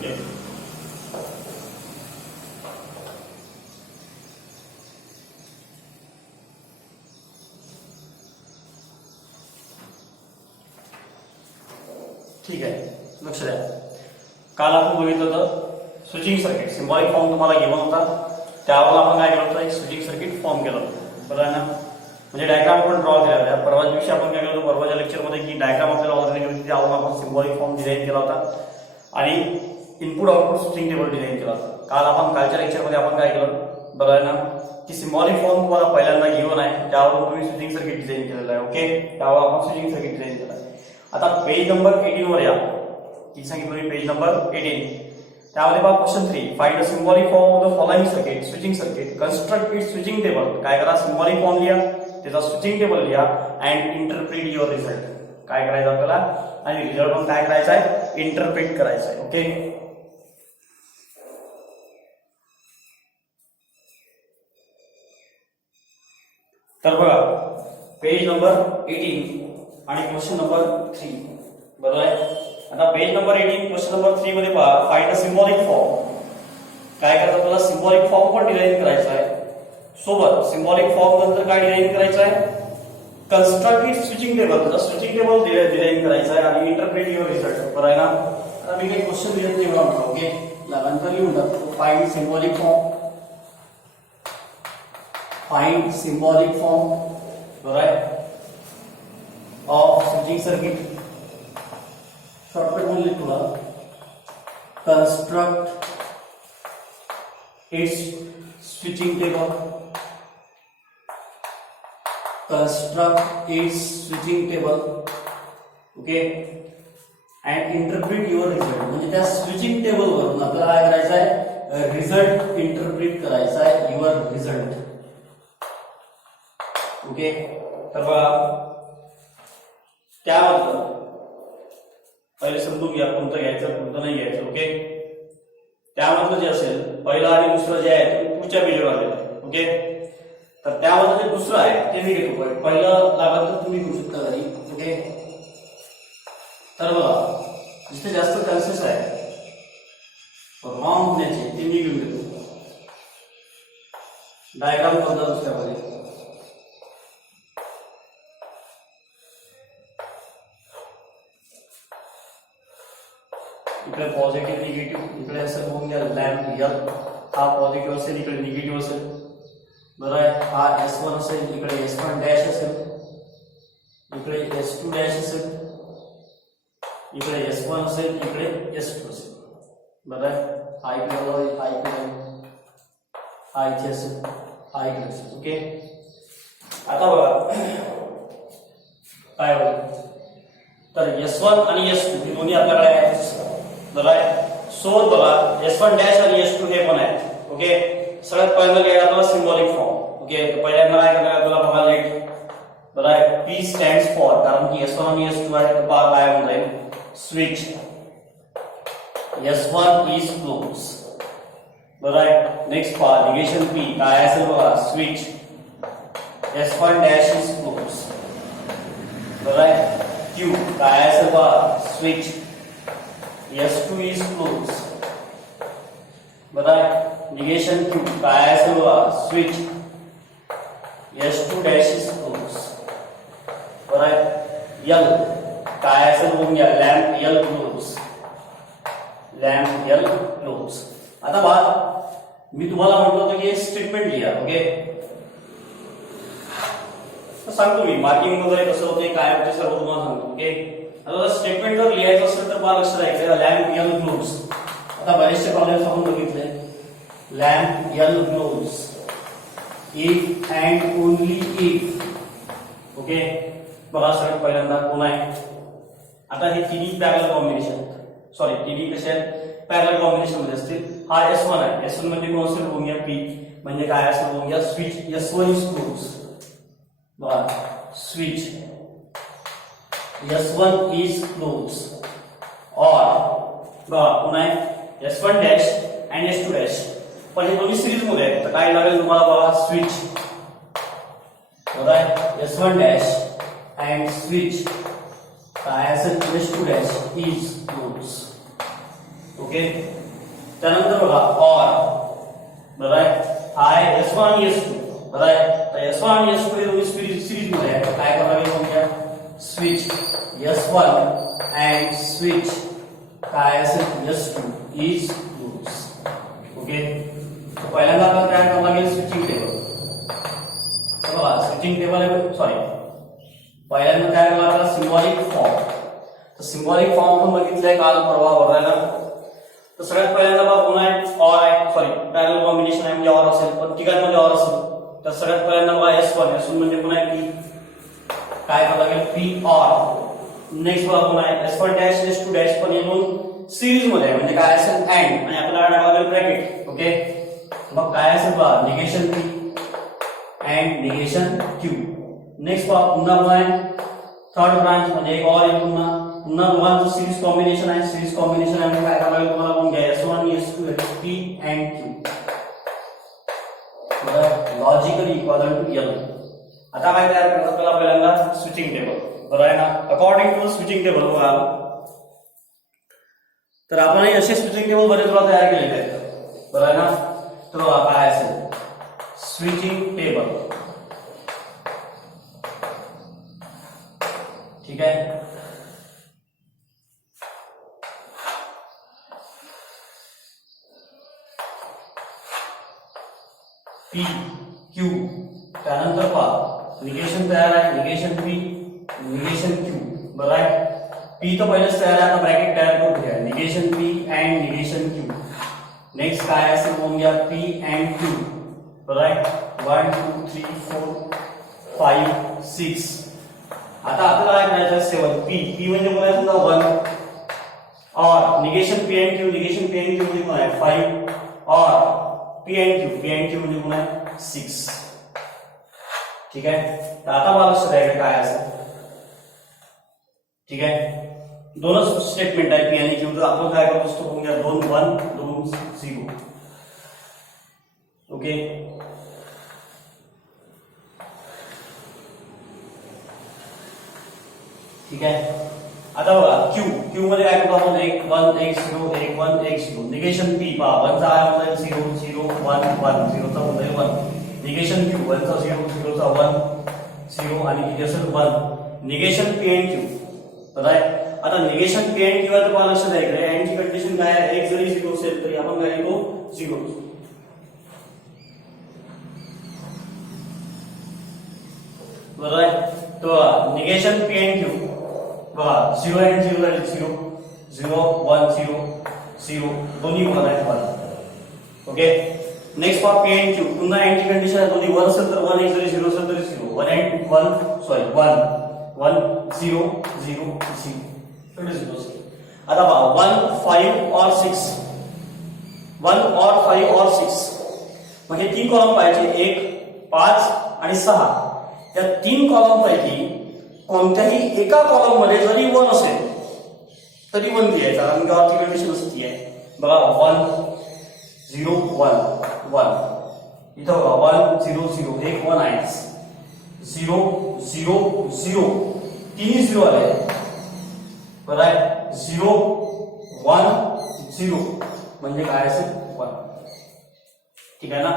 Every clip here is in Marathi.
ओके ठीक आहे, लक्ष द्या. काल आपण बघितलं होतं स्विचिंग सर्किट, सिम्बॉलिक फॉर्म तुम्हाला घेऊन होता. त्यावर आपण काय केलं होतं, एक स्विचिंग सर्किट फॉर्म केलं होतं, बरोबर आहे ना. म्हणजे डायग्राम आपण ड्रॉ केला होता. परवाच्या दिवशी आपण काय केलं होतं, परवाच्या लेक्चरमध्ये की डायग्राम आपल्याला ऑलरेडी होती, त्यावरून आपण सिम्बॉलिक फॉर्म डिझाईन केला होता आणि input output switching table design केला होता. कालच्या लेक्चरमध्ये आपण काय केलं, बरोबर आहे ना, की सिम्बॉलिक फॉर्म तुम्हाला पहिल्यांदा घेऊन आहे, त्यावरून तुम्ही स्विचिंग सर्किट डिझाईन केलेलं आहे. ओके, त्यावर आपण स्विचिंग सर्किट डिझाईन केलं आहे. आता पेज नंबर 18 वर या. किती सांगितलं मी, पेज नंबर 18. त्यामध्ये पहा question 3, find the symbolic form of the following circuit, switching circuit, construct it switching table. काय करा, सिम्बॉलिक फॉर्म लिहा, त्याचा स्विचिंग टेबल लिहा अँड इंटरप्रिट युअर रिझल्ट. काय करायचं आपल्याला, आणि रिझल्ट पण काय करायचा आहे, इंटरप्रिट करायचा आहे. ओके, तर बघा पेज नंबर 18 आणि क्वेश्चन नंबर 3, बरोबर आहे. आता पेज नंबर 18 क्वेश्चन नंबर 3 मध्ये पहा, फाइंड द सिम्बॉलिक फॉर्म. काय करायचं आपल्याला, सिम्बॉलिक फॉर्म पण डिझाईन करायचा आहे. सोबत सिम्बॉलिक फॉर्म नंतर काय डिझाईन करायचं आहे, construct it switching table, switching table design करायचं आहे आणि इंटरप्रिट युअर रिझल्ट, बरोबर आहे ना. आता मी काही क्वेश्चन लिहित नाही बघा. ओके, नंतर लिहून टाकतो. Find symbolic form, find symbolic form, बरोबर आहे, ऑफ स्विचिंग सर्किट. शॉर्टकट म्हणले तुला, construct it's switching table, construct its switching table, okay, and interpret your result. म्हणजे त्या स्विचिंग टेबल वरून आपल्याला काय करायचं आहे, रिझल्ट इंटरप्रिट करायचा आहे, युअर रिझल्ट. ओके, तर बघा त्याबद्दल पहिले समजून घ्या कोणतं घ्यायचं कोणतं नाही घ्यायचं. ओके, त्यामधलं जे असेल पहिलं आणि दुसरं जे आहे ते पुढच्या पेजवर आलेलं आहे. ओके, तर त्यामध्ये जे दुसरं आहे ते मी घेतो. पहिलं लागलं तर तुम्ही घेऊ शकता घरी. ओके, तर बघा जिथे जास्त चान्सेस आहे रॉंग होण्याचे ते मी घेऊन घेतो. डायग्राम बद्दल दुसऱ्यामध्ये इकडे पॉझिटिव्ह निगेटिव्ह, इकडे असं होऊन घ्या लॅम्प एल हा पॉझिटिव्ह असेल, इकडे निगेटिव्ह असेल, बरोबर आहे. हा S1 असेल, इकडे S1 डॅश असेल, इकडे S2 डॅश असेल, इकडे S1 असेल, इकडे S2 असेल, बरोबर आहे. हा इकडे हा इकडे हा इथे असेल, हा इकडे असेल. ओके, आता बघा काय होईल, तर S1 आणि S2 हे दोन्ही आपल्याकडे आहेत, बरोबर आहे. सोबत बघा S1 डॅश आणि S2 हे पण आहेत. ओके, सगळ्यात पहिल्यांदा काय आपल्याला सिम्बॉलिक फॉर्म. ओके, पहिल्यांदा काय करणार आपल्याला बघा लेट, बरोबर आहे. P स्टँड्स फॉर, कारण की S1 आणि S2 आहे तर पहा काय होऊन जाईल, स्विच. S1 इज क्लोज, बरोबर आहे. नेक्स्ट पहा निगेशन P काय असेल बघा, switch. S1 dash is close, बरोबर आहे. Q काय असेल बघा, स्विच. S2 इज क्लोज, बरोबर आहे. निगेशन Q काय असेल बघा, switch. S2 dash is close, बरोबर आहे. L काय असेल बघून घ्या, lamp L close, lamp L close. आता बघा मी तुम्हाला म्हटलं होतं की स्टेटमेंट लिहा. ओके, सांगतो मी मार्किंग वगैरे कसं होते काय होते सर्व तुम्हाला सांगतो. ओके, आता स्टेटमेंट जर लिहायचं असेल तर मला लक्षात राहायचं लॅम्प L क्लोज. आता बरेचसे प्रॉब्लेम्स आपण बघितले. Lamp L close if and only if. Okay, बघा सगळ्यात पहिल्यांदा कोण आहे, आता हे तिन्ही पॅरलल कॉम्बिनेशन, सॉरी तिन्ही कसे आहेत, पॅरलल कॉम्बिनेशन मध्ये असतील. हा S1 आहे, S1 मध्ये कोण असेल बघूया, P म्हणजे काय असेल बघूया, स्विच. S1 इज क्लोज, बघा स्विच. S1 इज क्लोज और बघा कोण आहे, S1 dash and S2 dash, पण हे दोन्ही सिरीज मध्ये आहेत तर काय लागेल तुम्हाला बघा, स्विच. बघा S1 डॅश अँड स्विच काय असेल, S2 dash is close. Okay. त्यानंतर बघा ऑर, बरोबर आहे. हाय S1 आणि S2, बरोबर आहे. तर S1 आणि S2 हे दोन्ही सिरीज मध्ये आहे. काय करावं लागेल समजा, स्विच S1 अँड स्विच काय असेल S2 इज यूज. ओके. पहिल्यांदा आपण काय करावं लागेल, स्विचिंग टेबल. बघा स्विचिंग टेबल सॉरी पहिल्यांदा काय करावं लागेल, सिम्बॉलिक फॉर्म. तर सिम्बॉलिक फॉर्म पण बघितलंय काल परवा बघायला. तर सगळ्यात पहिल्यांदा बघा पुन्हा ऑर आहे, सॉरी पॅरलल कॉम्बिनेशन आहे म्हणजे ऑर असेल, पण तिघांमध्ये ऑर असेल. तर सगळ्यात पहिल्यांदा बघा S1 म्हणजे पुन्हा P काय करावं लागेल, P ऑर. नेक्स्ट बघा पुन्हा S1 डॅश S2 डॅश, पण हे दोन सिरीज मध्ये आहे म्हणजे काय असेल अँड, आणि आपल्याला टाकावं लागेल ब्रॅकेट. ओके. मग काय असेल बघा, negation P and negation Q. Next बघा पुन्हा थर्ड ब्रांच म्हणजे एक ऑर, एक पुन्हा दोघांचं सिरीज कॉम्बिनेशन आहे. सिरीज कॉम्बिनेशन आहे काय करावं लागेल तुम्हाला, कोण घ्या S1 आणि S2 P and Q. Logically equal to L. आता काय तयार करायचं आपल्याला, पहिल्यांदा स्विचिंग टेबल, बरोबर आहे ना. अकॉर्डिंग टू स्विचिंग टेबल बघा, तर आपण असे स्विचिंग टेबल बरेच वेळा तयार केलेले आहेत, बरोबर आहे ना. तर काय असेल स्विचिंग टेबल, ठीक आहे. P Q, त्यानंतर पहा निगेशन तयार आहे, निगेशन P निगेशन Q, बरोबर आहे. P तर पहिलेच तयार आहे, आता ब्रॅकेट तयार करून घ्या, negation P and negation Q. Next काय असेल म्हणून घ्या, P अँड Q, बरोबर आहे. 1 2 3 4 5 6. आता आपल्याला काय करायचं, 7. P म्हणजे बोलायचं समजा 1 और negation P and Q, negation P and Q म्हणजे कोण आहे 5 और P अँड Q म्हणजे कोण आहे 6. ठीक आहे. तर आता मला लक्षात आहे काय असेल, ठीक आहे. दोनच स्टेटमेंट आहे P आणि Q. तर आपण काय करतो असतो बघून घ्या, 2 1 2 0. ओके. ठीक आहे. आता बघा Q मध्ये काय करतो आपण, 1 1 1 0 1 1 1 0. निगेशन P पहा, 1 चा आहे म्हणजे 0 0 1 1 0 चा म्हणजे 1. निगेशन Q 1 चा 0 0 चा 1 0 आणि negation 1. Negation P and Q, बरोबर आहे. आता निगेशन P अँड Q तर पहा लक्षात आहे इकडे अँड ची कंडिशन काय आहे, एक जरी 0 असेल तरी आपण काय लिहितो 0. बरोबर आहे. तो निगेशन P अँड Q बघा 0 अँड 0 झाले 0 0 1 0 0 दोन्ही वन आहेत 1. ओके. नेक्स्ट पहा P अँड Q, पुन्हा अँड ची कंडिशन आहे, दोन्ही 1 असेल तर 1, एक जरी 0 असेल तरी 0. 1 अँड 1 सॉरी 1 1 0 0 0 0. आता पहा 1 5 और 6, 1 और 5 और 6 म्हणजे 3 कॉलम पाहिजे, 1 5 आणि 6. या 3 कॉलम पैकी कोणत्याही एका कॉलम मध्ये जरी 1 असेल तरी 1 लिहायचा, कारण की वरती कंडिशन असती आहे. बघा 1 0 1 1, इथं बघा 1 0 0 एक 1 आहे, 0 0 0 तीन 0 आले, बरोबर आहे. 0 1 0 म्हणजे काय असेल 1. ठीक आहे ना.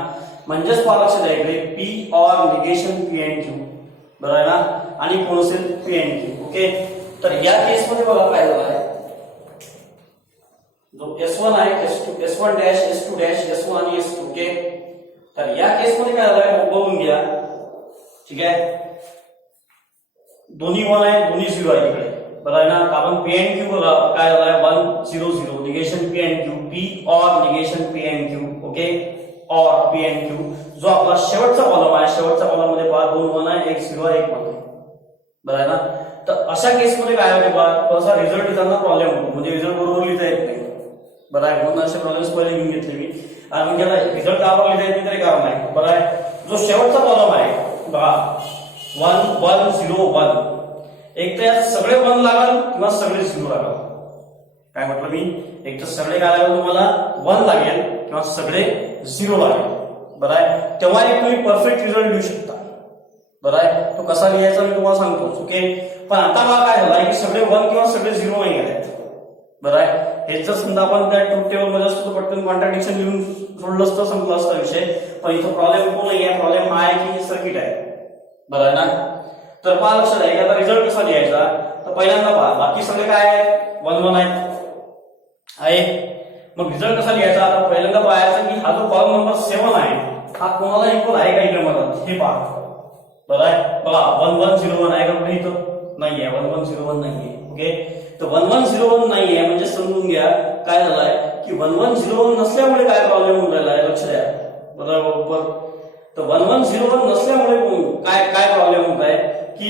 म्हणजेच पहा लक्षात आहे इकडे P और निगेशन P अँड Q, बरोबर आहे ना. आणि कोण असेल P अँड Q. ओके. तर या केस मध्ये बघा काय झालं आहे, जो S1 आहे S1 dash S2 dash S1 आणि S2. ओके. तर या केस मध्ये काय झालं आहे बघून घ्या, ठीक आहे. दोन्ही 1 आहे, दोन्ही 0 आहे इकडे, बरोबर आहे ना. आपण P अँड Q बघा काय झालं आहे 1 0 0 negation P and Q, P और negation P and Q. Okay. और P अँड Q जो आपला शेवटचा कॉलम आहे, शेवटच्या कॉलम मध्ये पहा 2 1 आहे, एक 0 आहे, एक 1 आहे, बरोबर आहे ना. तर अशा केस मध्ये काय होते पहा, थोडासा रिझल्ट लिहिताना प्रॉब्लेम होतो, म्हणजे रिझल्ट बरोबर लिहिता येत नाही, बरोबर आहे. म्हणून असे प्रॉब्लेम्स पहिले घेऊन घेतले मी. आणि म्हणजे रिझल्ट का बरोबर लिहिता येत नाही तरी कारण आहे, बरोबर आहे. जो शेवटचा कॉलम आहे बघा 1 1 0 1, एक तर यात सगळे 1 लागल किंवा सगळे 0 लागल. काय म्हटलं मी, एक तर सगळे काय लागेल तुम्हाला 1 लागेल किंवा सगळे 0 लागेल, बरोबर आहे. तेव्हा एक तुम्ही परफेक्ट रिझल्ट लिहू शकता, बरोबर आहे. तो कसा लिहायचा मी तुम्हाला सांगतो. ओके. पण आता मला काय झालं की सगळे 1 किंवा सगळे 0 नाही आहेत, बरं आहे. हे जर समजा आपण त्या ट्रूथ टेबल मध्ये असतो तर पटकन कॉन्ट्रॅडिक्शन लिहून सोडलं असतं, संपला असता विषय. पण इथं प्रॉब्लेम कोण आहे, प्रॉब्लेम हा आहे की सर्किट आहे. बरं आहे ना. तर पहा लक्षात आहे की आता रिझल्ट कसा लिहायचा. तर पहिल्यांदा पहा बाकी सगळे काय आहे 1 1 आहे. मग रिझल्ट कसा लिहायचा. आता पहिल्यांदा पाहायचं की हा जो कॉलम नंबर 7 आहे हा कोणाला इक्वल आहे का इकडे मधात हे पहा. बरं आहे. बघा 1 1 0 1 आहे का कुठे इथं नाहीये. 1 1 0 1 नाहीये. ओके. तर 1 1 0 1 नाहीये म्हणजे समजून घ्या काय झालंय की 1 1 0 1 नसल्यामुळे काय प्रॉब्लेम होऊन राहिला आहे. लक्ष द्या बरोबर. तर 1 1 0 1 नसल्यामुळे काय काय प्रॉब्लेम होत आहे की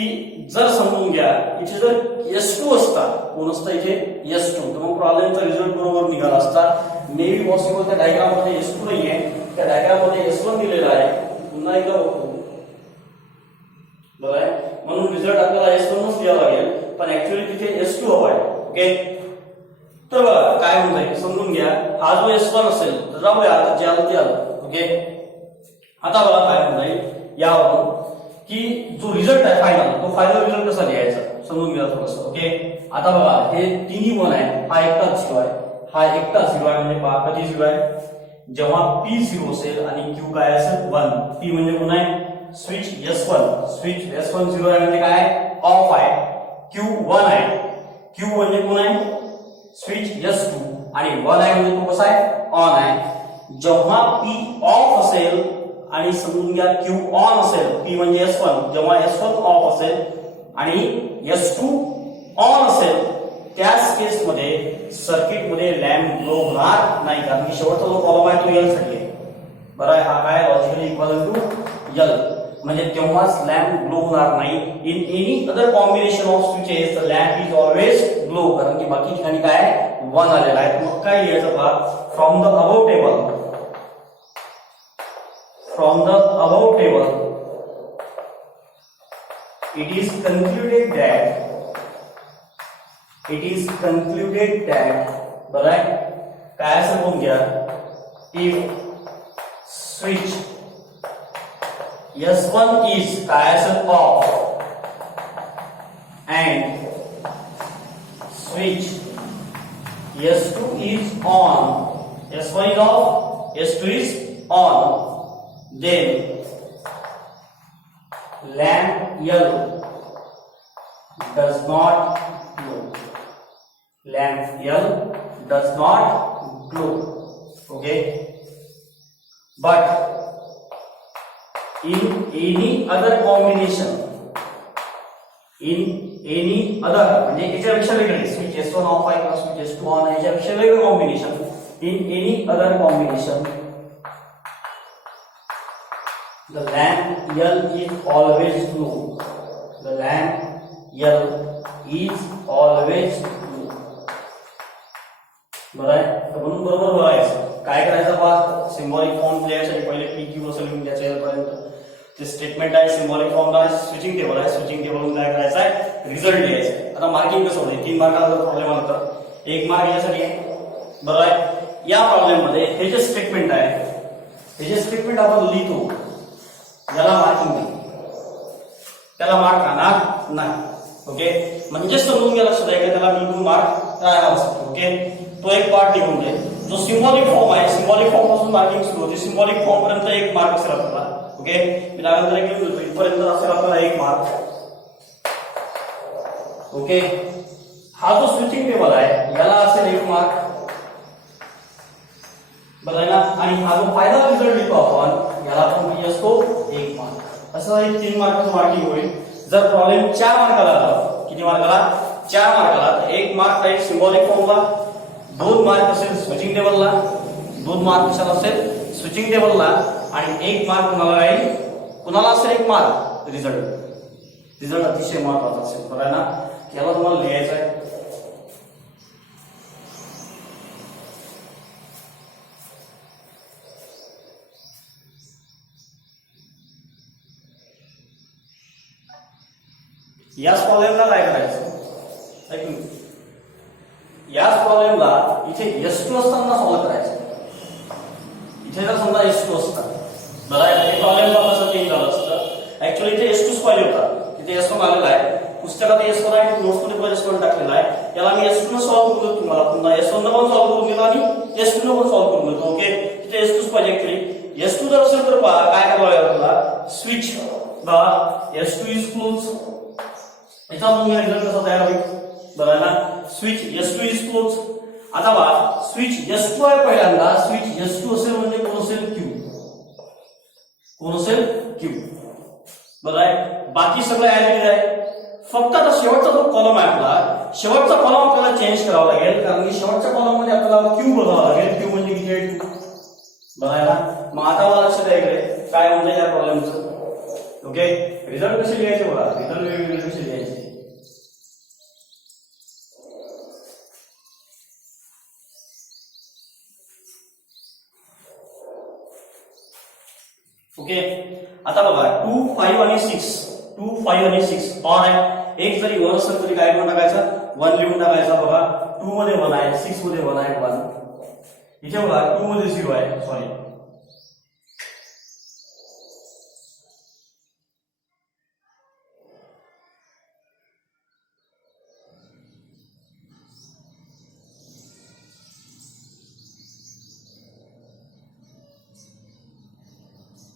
जर समजून घ्या इथे जर S2 असता, कोण असतं इथे S2, तर मग प्रॉब्लेमचा रिझल्ट बरोबर निघाला असता. मे बी पॉसिबल त्या डायग्राम मध्ये S2 नाहीये, त्या डायग्राम मध्ये S1 दिलेला आहे. पुन्हा एकदा बघतो. बरं आहे. म्हणून रिझल्ट आपल्याला S1 नच लिहावा लागेल, पण ऍक्च्युअली तिथे S2 हवा आहे. ओके. तर बघा काय होत आहे समजून घ्या. हा जो S1 असेल तर जाऊया आता जे आलं ते आलं. ओके. आता बघा काय होत आहे यावरून की जो रिझल्ट आहे फायनल, तो फायनल रिझल्ट कसा लिहायचा समजून घ्या थोडंसं. ओके. आता बघा हे तिन्ही 1 आहे, हा एकटाच 0 आहे, हा एकटाच 0 आहे. म्हणजे पहा कधी 0 आहे जेव्हा P 0 असेल आणि Q काय असेल 1. P म्हणजे कोण आहे स्विच S1, स्विच S1 0 आहे म्हणजे काय ऑफ आहे. Q 1 आहे, Q म्हणजे कोण आहे स्विच S2 आणि 1 आहे म्हणजे तो कसा आहे ऑन आहे. जेव्हा P ऑफ असेल आणि समजून घ्या Q ऑन असेल, P म्हणजे S1, जेव्हा S1 ऑफ असेल आणि S2 ऑन असेल त्याच केस मध्ये सर्किट मध्ये लॅम्प ग्लो होणार नाही, कारण की शेवटचा जो कॉलम आहे तो L साठी आहे. बरं आहे. हा काय लॉजिकली इक्वल टू L म्हणजे तेव्हाच लॅम्प ग्लो होणार नाही. In any other combination of switches the lamp is always glow, कारण की बाकी ठिकाणी काय 1 आलेला आहे. मग काय लिहायचं पहा. From the above table, from the above table it is concluded that बरं आहे काय असं म्हणून घ्या if switch S1 is काय असेल off and switch S2 is on, S1 is off, S2 is on, then lamp L does not glow. Lamp L does not glow. Okay. But in any other combination, म्हणजे याच्यापेक्षा वेगळे स्विच S1 ऑफ आहे किंवा स्विच S2 ऑन आहे याच्यापेक्षा वेगळं combination, in any other combination the lamp L is always glow. The lamp L is always glow. बरं आहे. तर म्हणून बरोबर बघायचं काय करायचं पहा. सिम्बॉलिक फॉर्म लिहायसाठी पहिले PQ असं लिहून द्यायचं यापर्यंत. ते स्टेटमेंट आहे, सिम्बॉलिक फॉर्म आहे, स्विचिंग टेबल आहे. स्विचिंग टेबल काय करायचं आहे रिझल्ट लिहायचं. आता मार्किंग कसं होते 3 मार्काचा जर प्रॉब्लेम आला तर 1 मार्क यासाठी आहे. बरं आहे. या प्रॉब्लेम मध्ये हे जे स्टेटमेंट आहे हे जे स्टेटमेंट आपण लिहितो याला मार्किंग नाही, त्याला मार्क राहणार नाही. ओके. म्हणजे समजून घ्या लक्षात आहे त्याला बिलकुल मार्क राहणार असतो. ओके. तो एक पार्ट लिहून दे. जो सिम्बॉलिक फॉर्म आहे सिम्बॉलिक फॉर्म पासून मार्किंग सुरू होते. सिम्बॉलिक फॉर्म पर्यंत 1 मार्क असेल आपल्याला. ओके. मी त्यानंतर एक लिहून देतो इथपर्यंत असेल आपल्याला 1 मार्क. ओके. हा जो स्विचिंग टेबल आहे याला असेल 1 मार्क. बरं आहे ना. आणि हा जो फायनल रिझल्ट लिहितो आपण याला पण किती असतो 1 मार्क. असं हे 3 मार्काचं मार्किंग होईल. जर प्रॉब्लेम 4 मार्काला आला, किती मार्काला 4 मार्काला, तर 1 मार्क राहील सिम्बॉलिक फॉर्मला, 2 मार्क असेल स्विचिंग टेबलला, 2 मार्क कशाला असेल स्विचिंग टेबलला आणि 1 मार्क कुणाला राहील, कुणाला असेल 1 मार्क रिझल्ट. रिझल्ट अतिशय महत्वाचा असेल. बरं आहे ना. याला तुम्हाला लिहायचं आहे. याच प्रॉब्लेमला काय करायचं ऐकून, याच प्रॉब्लेमला इथे S2 असताना सॉल्व्ह करायचं. इथे जर समजा S2 असता, बरं आहे, प्रॉब्लेमला कसं चेंज झालं असतं. ऍक्च्युअली इथे S2 पाहिजे होता, तिथे S1 आलेला आहे. पुस्तकात S1 आहे, नोट्समध्ये पण S1 टाकलेला आहे. याला मी S2 न सॉल्व्ह करून देतो तुम्हाला, पुन्हा S1 न पण सॉल्व्ह करून देतो आणि S2 न पण सॉल्व्ह करून देतो. ओके, तिथे S2 पाहिजे ऍक्च्युअली. S2 जर असेल तर पहा काय करावं लागेल आपल्याला, स्विच S2 इज क्लोज. याचा मग रिझल्ट कसा तयार होईल बरं ना, स्विच S2 इज क्लोज. आता पहा स्विच S2 आहे पहिल्यांदा, स्विच S2 असेल म्हणजे कोण असेल, Q. कोण असेल, Q. बरं आहे, बाकी सगळं ऍज इट इज आहे. फक्त आता शेवटचा जो कॉलम आहे आपला, शेवटचा कॉलम आपल्याला चेंज करावा लागेल, कारण की शेवटच्या कॉलम मध्ये आपल्याला Q बघावं लागेल. Q म्हणजे किती आहे, 2. बरं आहे ना. मग आता मला लक्षात आहे इकडे काय म्हणजे या प्रॉब्लेमचं. ओके, रिझल्ट कसे लिहायचे बघा, रिझल्ट वेगवेगळे कसे लिहायचे. ओके, आता बघा 2, 5 आणि 6, 2, 5 आणि 6 ऑर आहे. एक जरी वर असेल तरी काय लिहून टाकायचा, 1 लिहून टाकायचा. बघा 2 मध्ये 1 आहे, 6 मध्ये 1 आहे, 1. इथे बघा 2 मध्ये 0 आहे, सॉरी.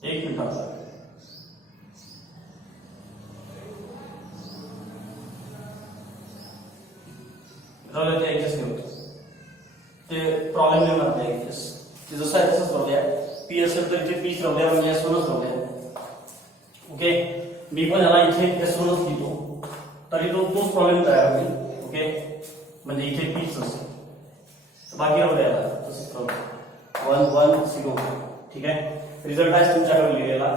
एक मिनिट आपला राहुल ते ऍडजस्ट नाही होत, ते प्रॉब्लेम नाही म्हणत आहे ऍडजस्ट. ते जसं आहे तसंच राहू द्या. पी असेल तर इथे पीच राहू द्या, म्हणजे S1च राहू द्या. ओके, मी पण याला इथे S1च लिहितो, तरी तोच प्रॉब्लेम तयार होईल. ओके, म्हणजे इथे पीच असेल, बाकी राहू द्या याला तसंच राहू द्या. 1, 1, 0. ठीक आहे, रिझल्ट आहे तुमच्याकडे लिहिलेला.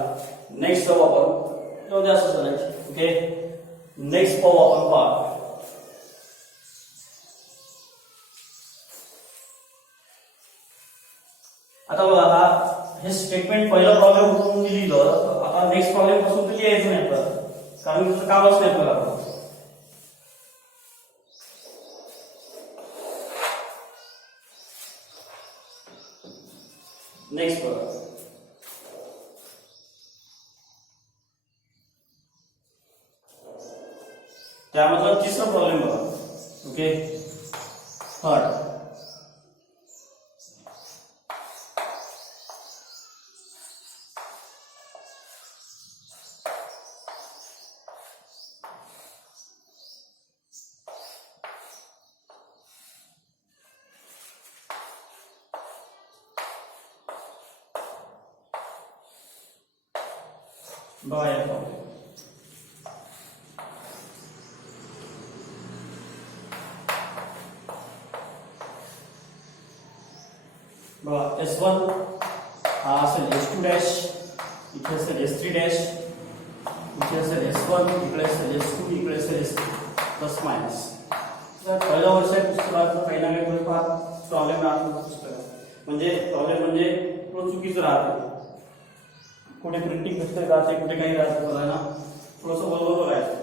नेक्स्ट पाहू आपण, जाऊ द्या असं चालायचं. ओके, नेक्स्ट पाहू आपण. पहा आता बघा, हा हे स्टेटमेंट पहिला प्रॉब्लेम करून लिहिलं. आता नेक्स्ट प्रॉब्लेम पासून तर लिहायचं नाही आपल्याला, कारण तुझं कामच नाही आपल्याला. नेक्स्ट बघा, त्यामधला तिसरा प्रॉब्लेम बघा. Okay, third. बघा या प्रॉब्लेम. बघा S1 हा असेल S2 डॅश, इथे असेल S3 डॅश, इथे असेल S1, इकडे असेल S2, इकडे असेल S3 प्लस मायनस. पहिल्या वर्षात पुस्तकात काही ना काही थोडेफार प्रॉब्लेम राहतो पुस्तकात. म्हणजे प्रॉब्लेम म्हणजे थोडं चुकीचं राहते, कुठे प्रिंटिंग मिस्टेक राहते, कुठे काही राहते, बघा ना, थोडंसं बरोबर बघायचं.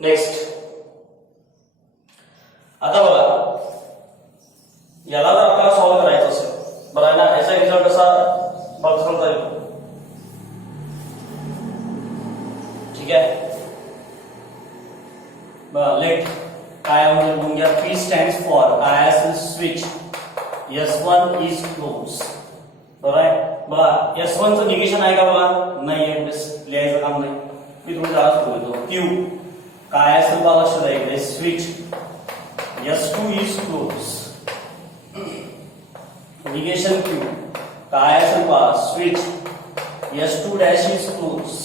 नेक्स्ट, आता बघा याला जर आपल्याला सॉल्व्ह करायचं असेल, बरं आहे ना, याचा रिझल्ट कसा बघता येतो. ठीक आहे, बघा लेट काय म्हणजे बघून घ्या. P स्टँड्स फॉर काय असेल, स्विच S1 इज क्लोज. बरं आहे, बघा S1 चं निगेशन आहे का, बघा नाही आहे, लिहायचं काम नाही. मी तुम्ही जरा बोलतो. Q काय असेल बघा, लक्ष द्या इकडे, switch S2 is close. Negation Q काय असेल बघा, switch S2 dash is close.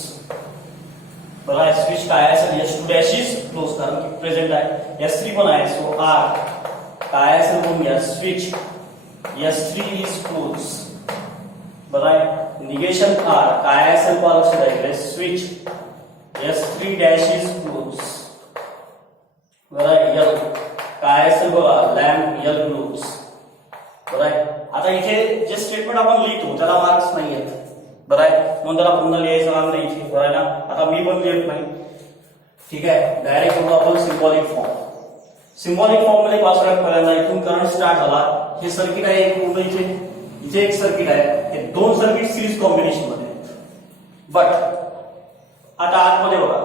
बघा स्विच काय असेल, S2 डॅश इज क्लोज, कारण की प्रेझेंट आहे. S3 पण आहे, सो R काय असेल बघून घ्या, स्विच S3 इज क्लोज. बघा निगेशन R काय असेल बघा, लक्ष द्या, switch S3 dash is close. बघा L काय असेल बघा, लॅम्प L क्लोज. बरं, आता इथे जे स्टेटमेंट आपण लिहितो त्याला मार्क्स नाही आहेत. बरं आहे, म्हणून त्याला पुन्हा लिहायचं काम नाही इथे. बरं आहे ना, आता मी पण लिहित नाही. ठीक आहे, डायरेक्ट होतो आपण सिम्बॉलिक फॉर्म. सिम्बॉलिक फॉर्म मध्ये पास करायला पहिल्यांदा इथून करंट स्टार्ट झाला. हे सर्किट आहे एक पूर्ण, इथे एक सर्किट आहे. हे दोन सर्किट सिरीज कॉम्बिनेशन मध्ये. बट आता आतमध्ये बघा,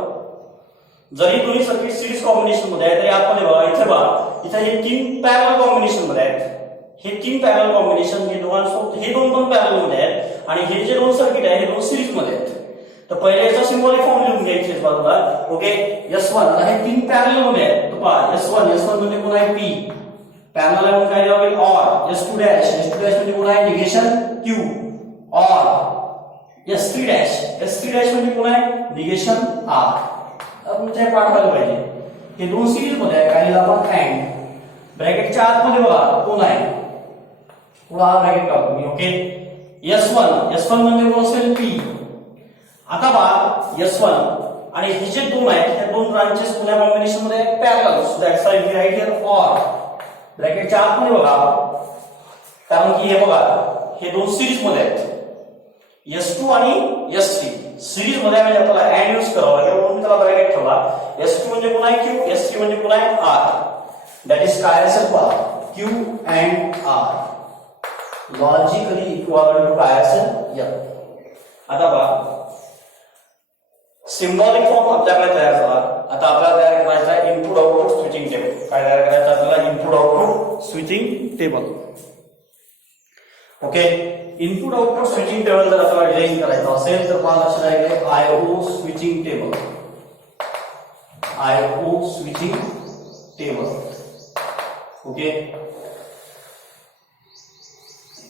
जरी दोन्ही सर्किट सिरीज कॉम्बिनेशन मध्ये आहे तरी आतमध्ये बघा इथे बघा इथे हे 3 पॅरलल कॉम्बिनेशन मध्ये आहेत. हे 3 पॅरलल कॉम्बिनेशन हे दोघांसोबत हे दोन पॅरलल मध्ये आहेत आणि हे जे 2 सर्किट आहे हे 2 सिरीज मध्ये आहेत. तर पहिले याचा सिम्बॉलिक फॉर्म लिहून घ्यायचे बाजूला. ओके S1 आता हे 3 पॅरलल मध्ये आहेत. तो पहा S1 म्हणजे कोण आहे P पॅरलल आहे म्हणून काय लिहावं लागेल OR. S2 म्हणजे कोण आहे निगेशन Q OR. S3 म्हणजे कोण आहे निगेशन R. आपण ते पाठ व्हायला पाहिजे. हे 2 सिरीज मध्ये आहे काय लिहिलं आपण अँड ब्रॅकेटच्या आत मध्ये बघा कोण आहे पुढे हा ब्रॅकेट टाकू मी. ओके S1 म्हणजे कोण असेल P. आता बघा S1 आणि हे जे 2 आहेत त्या 2 ब्रांचेस पुन्हा कॉम्बिनेशन मध्ये parallel so that's why we write here OR ब्रॅकेटच्या आत मध्ये बघा कारण की हे बघा हे 2 सिरीज मध्ये आहेत S2 आणि S3 सिरीज मध्ये म्हणजे आपल्याला अँड यूज करावा लागेल म्हणून त्याला ब्रॅकेट ठेवला. S2 म्हणजे कोण आहे Q S3 म्हणजे कोण आहे R दॅट इज काय असेल पहा Q and R logically equal to काय असेल F. आता बघा सिम्बॉलिक फॉर्म आपल्याकडे तयार झाला. आता आपल्याला तयार करायचा आहे इनपुट आउटपुट स्विचिंग टेबल. काय तयार करायचं आपल्याला input output switching table. Okay input output switching table जर आपल्याला डिझाइन करायचं असेल तर मला लक्षात राहिले IO switching table IO switching table. Okay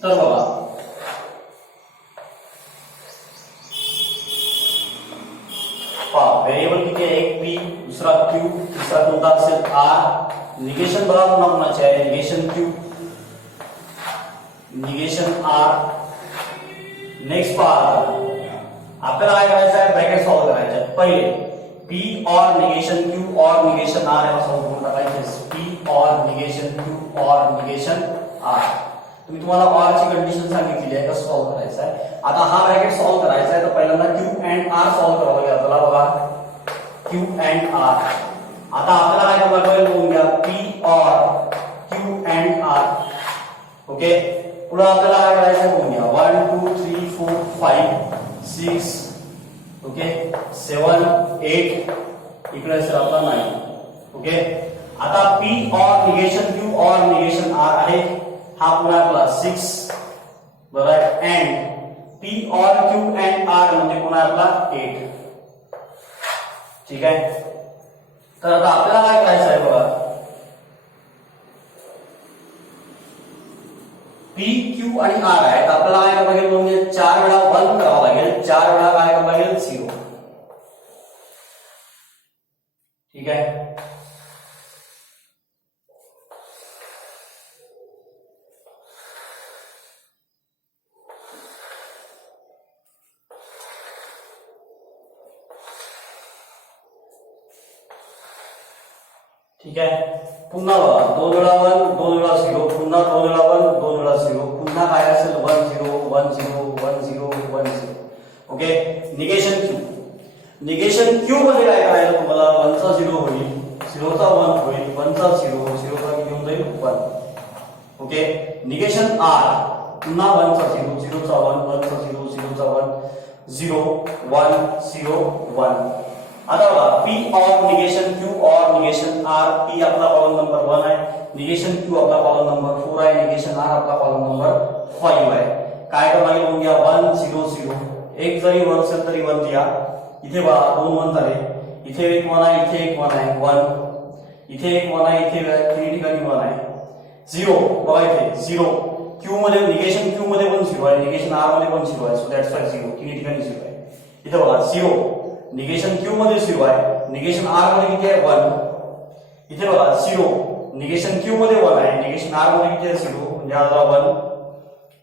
तर बघा व्हेरिएबल किती आहे एक P दुसरा Q तिसरा कोणता असेल R. निगेशन बघा पुन्हा कोणाचे आहे negation Q negation R. Next पहा आपल्याला काय करायचं आहे ब्रॅकेट सॉल्व्ह करायचे आहे. पहिले P और निगेशन Q और निगेशन R हे सॉल्व्ह करून टाकायचे. P और निगेशन Q और निगेशन R. तुम्हाला OR ची कंडिशन सांगितली आहे कसं सॉल्व्ह करायचं आहे. आता हा ब्रॅकेट सॉल्व्ह करायचा आहे तर पहिल्यांदा Q अँड R सॉल्व्ह करावं लागेल आपल्याला. बघा Q अँड R. आता आपल्याला काय करावं लागेल बघून घ्या P और Q अँड R. ओके पुढे आपल्याला काय करायचं बघून घ्या 1 2 3 4 5 6 ओके 7 8 इकडे असेल आपला 9. ओके आता P और निगेशन Q और निगेशन R आहे हा पुन्हा आपला 6 बरोबर अँड P और Q अँड R म्हणजे पुन्हा आपला 8. ठीक आहे तर आता आपल्याला काय करायचं आहे बघा P Q आणि R आहे तर आपल्याला काय करावं लागेल म्हणजे 4 वेळा 1 करावं लागेल 4 वेळा काय करावं लागेल 0. ठीक आहे ठीक आहे पुन्हा बघा 2 वेळा 1 2 वेळा 0 पुन्हा 2 वेळा 1 2 वेळा 0 पुन्हा काय असेल 1 0 1 0 1 0 1 0. ओके निगेशन Q मध्ये काय करायचं तुम्हाला 1 चा 0 होईल 0 चा 1 होईल 1 चा 0 0 चा किती होऊन जाईल 1. ओके निगेशन R पुन्हा 1 चा 0 0 चा 1 1 चा 0 0 चा 1 0 1 0 1. आता बघा P और निगेशन Q और निगेशन R. P आपला कॉलम नंबर 1 आहे निगेशन Q आपला कॉलम नंबर 4 आहे निगेशन R आपला कॉलम नंबर 5 आहे. काय करावं लागेल बघून घ्या 1 0 0 एक जरी 1 असेल तरी 1 लिहा. इथे बघा 2 1 झाले इथे एक 1 आहे इथे एक 1 आहे 1 इथे एक 1 आहे इथे तिन्ही ठिकाणी 1 आहे 0 बघा इथे 0 Q मध्ये निगेशन Q मध्ये 1 0 आहे निगेशन R मध्ये 1 0 आहे सो दॅट्स व्हाय 0 तिन्ही ठिकाणी 0 आहे. इथे बघा 0 निगेशन Q मध्ये 0 आहे निगेशन R मध्ये किती आहे 1. इथे बघा 0 निगेशन Q मध्ये 1 आहे निगेशन R मध्ये किती आहे 0 म्हणजे हा झाला 1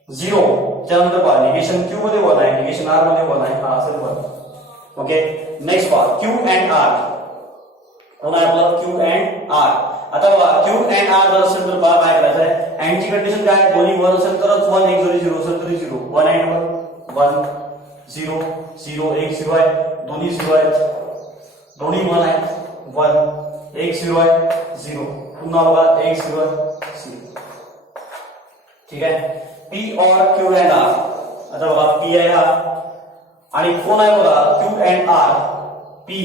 0. त्यानंतर पहा निगेशन Q मध्ये 1 आहे निगेशन R मध्ये 1 आहे हा असेल 1. ओके नेक्स्ट पहा Q अँड R कोण आहे आपला Q अँड R. आता बघा Q अँड R जर असेल तर पहा काय करायचं आहे अँड ची कंडिशन काय दोन्ही 1 असेल तरच 1 एक जरी 0 असेल तरी 0 1 अँड 1 0 0 एक 0 आहे दोन्ही 0 आहेत दोन्ही 1 आहेत 1 एक 0 आहे 0 पुन्हा बघा एक 0 आहे 0. ठीक आहे P और Q अँड R. आता बघा P आहे हा आणि कोण आहे बघा Q and R. P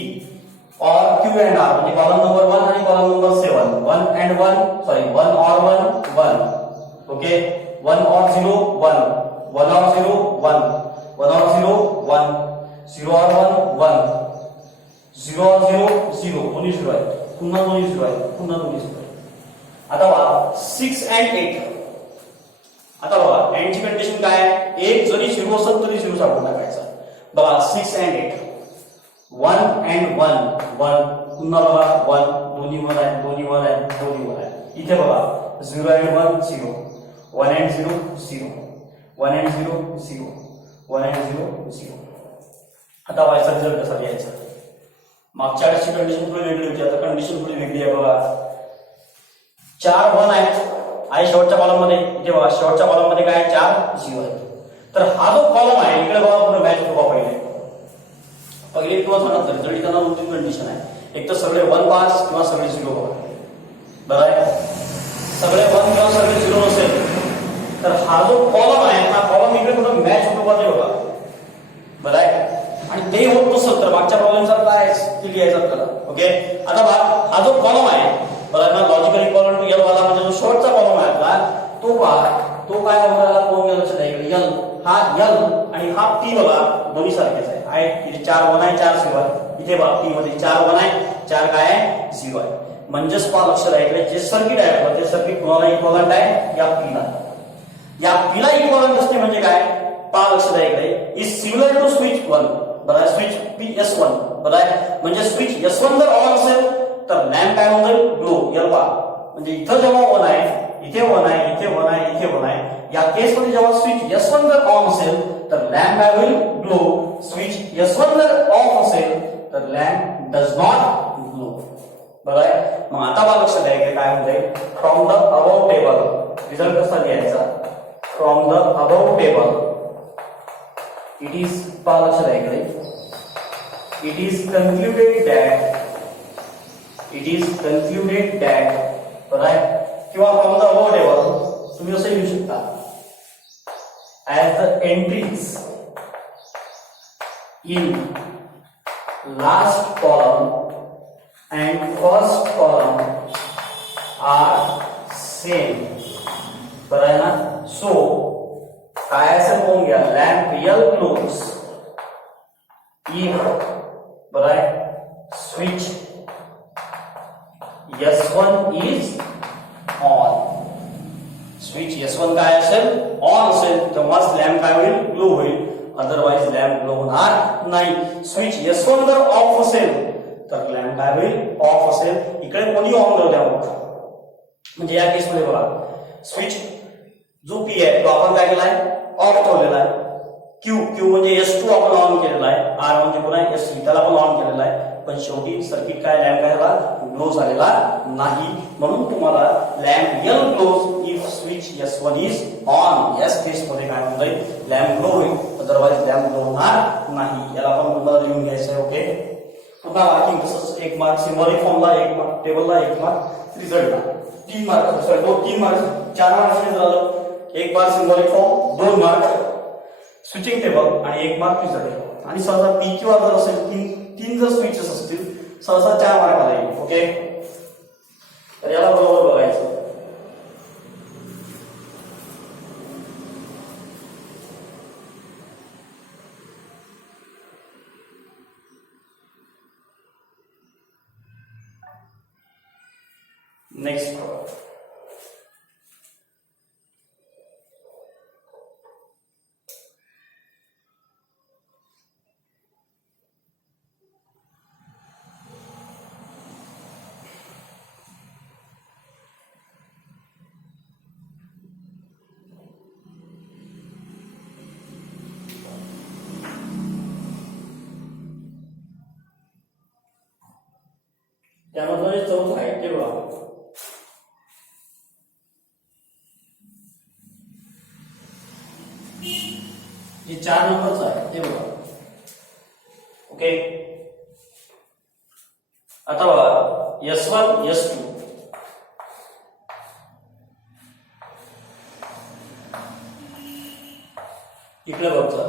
or Q and R म्हणजे कॉलम नंबर 1 आणि column number 7 1 and 1 sorry 1 or 1 1 okay 1 or 0 1 1 or 0 1 1 or 0 1 0 or 1 1 0 or 0 0 दोन्ही 0 आहे पुन्हा दोन्ही 0 आहे पुन्हा दोन्ही 0 आहे. आता बघा 6 and 8 आता बघा एंड ची कंडिशन काय आहे एक जरी 0 असेल तरी 0 सापडून टाकायचा. बघा 6 and 8 1 and 1 1 पुन्हा बघा 1 दोन्ही वर आहे दोन्ही वर आहे दोन्ही वर आहे. इथे बघा 0 and 1 0 1 and 0 0 1 and 0 0 1 and 0 0. आता व्हायचा रिझल्ट कसा लिहायचा मागच्या वेळेसची कंडिशन थोडी वेगळी होती आता कंडिशन थोडी वेगळी आहे. बघा 4 1 आहे शेवटच्या कॉलम मध्ये इथे बघा शेवटच्या कॉलम मध्ये काय 4 0 आहे. तर हा जो कॉलम आहे इकडे बघा पूर्ण मॅच होवा पहिले किंवा नंतर जरी त्यांना 2-3 कंडिशन आहे एक तर सगळे 1 पास किंवा सगळे 0 बघा बरं आहे. सगळे 1 किंवा सगळे 0 नसेल तर हा जो कॉलम आहे हा कॉलम इकडे कुठं मॅच होतो पाहिजे बघा बरं आहे. आणि ते होत नसेल तर मागच्या प्रॉब्लेमचा काय लिहायचं आपल्याला ओके. आता हा जो कॉलम आहे बरं ना लॉजिकल इक्वलंट टू एल वाला म्हणजे जो शॉर्टचा कॉलम आहे आपला तो काय आपल्याला कोण गेलं लक्षात आहे इकडे एल हा एल आणि हा पी बघा दोन्ही सारखेच आहे इथे 4 1 आहे 4 0 आहे. इथे बघा पी मध्ये 4 1 आहे 4 काय आहे 0 आहे. म्हणजेच पहा लक्षात आहे इकडे जे सर्किट आहे आपलं ते सर्किट कोणाला इक्वलंट आहे या पीला इक्वलंट असते म्हणजे काय पहा लक्षात आहे इकडे इज सिमिलर टू स्विच 1 बरं आहे स्विच PS1 बरं आहे. म्हणजे स्विच S1 जर ऑन असेल तर लॅम्प काय होईल ग्लो एल पहा म्हणजे इथं जेव्हा 1 आहे इथे 1 आहे इथे 1 आहे इथे 1 आहे या केस मध्ये जेव्हा स्विच S1 जर ऑन असेल तर लॅम्प काय होईल ग्लो. स्विच S1 जर ऑफ असेल तर लॅम्प डज नॉट ग्लो बरं आहे. मग आता बघा लक्षात आहे काय होते from the above table result कसा लिहायचा from the above table it is पहा लक्षात आहे इकडे it is concluded that right किंवा from the above table तुम्ही असे लिहू शकता as the entries in last column and first column are same बरं आहे ना. सो काय असं पाहून घ्या लॅम्प रियल क्लोज if बरं आहे switch S1 is on switch S1 काय असेल ऑन असेल तेव्हाच लॅम्प काय होईल ग्लो होईल अदरवाइज लॅम्प ग्लो होणार नाही. स्विच S1 जर ऑफ असेल तर लॅम्प काय होईल ऑफ असेल. इकडे कोणी ऑन करू द्या म्हणजे या केस मध्ये बघा स्विच जो P आहे तो आपण काय केलाय ऑफ ठेवलेला आहे. Q म्हणजे S2 आपण ऑन केलेला आहे R म्हणजे पुन्हा S3 त्याला आपण ऑन केलेला आहे पण शेवटी सर्किट काय लॅम्प काय झाला ग्लो झालेला नाही. म्हणून तुम्हाला lamp real glows if switch S1 is on याच केस मध्ये काय होईल लॅम्प ग्लो होईल अदरवाइज लॅम्प ग्लो होणार नाही. याला आपण पुन्हा लिहून घ्यायचं आहे ओके. पुन्हा मार्किंग तसंच 1 मार्क सिम्बॉलिक फॉर्मला 1 मार्क टेबलला 1 मार्क रिझल्टला 3 मार्क सॉरी 3 मार्क 4 मार्क झालं 1 mark symbolic form 2 mark switching table आणि 1 मार्क रिझल्ट आणि सहसा पी किंवा जर असेल तीन जर स्विचेस असतील सहसा 4 मार्काला येईल ओके. तर याला बरोबर बघायचं नेक्स्ट त्यामध्ये 4th आहे ते बघा जे 4 नंबरचं आहे ते बघा ओके. आता बघा S1 S2 इकडे बघा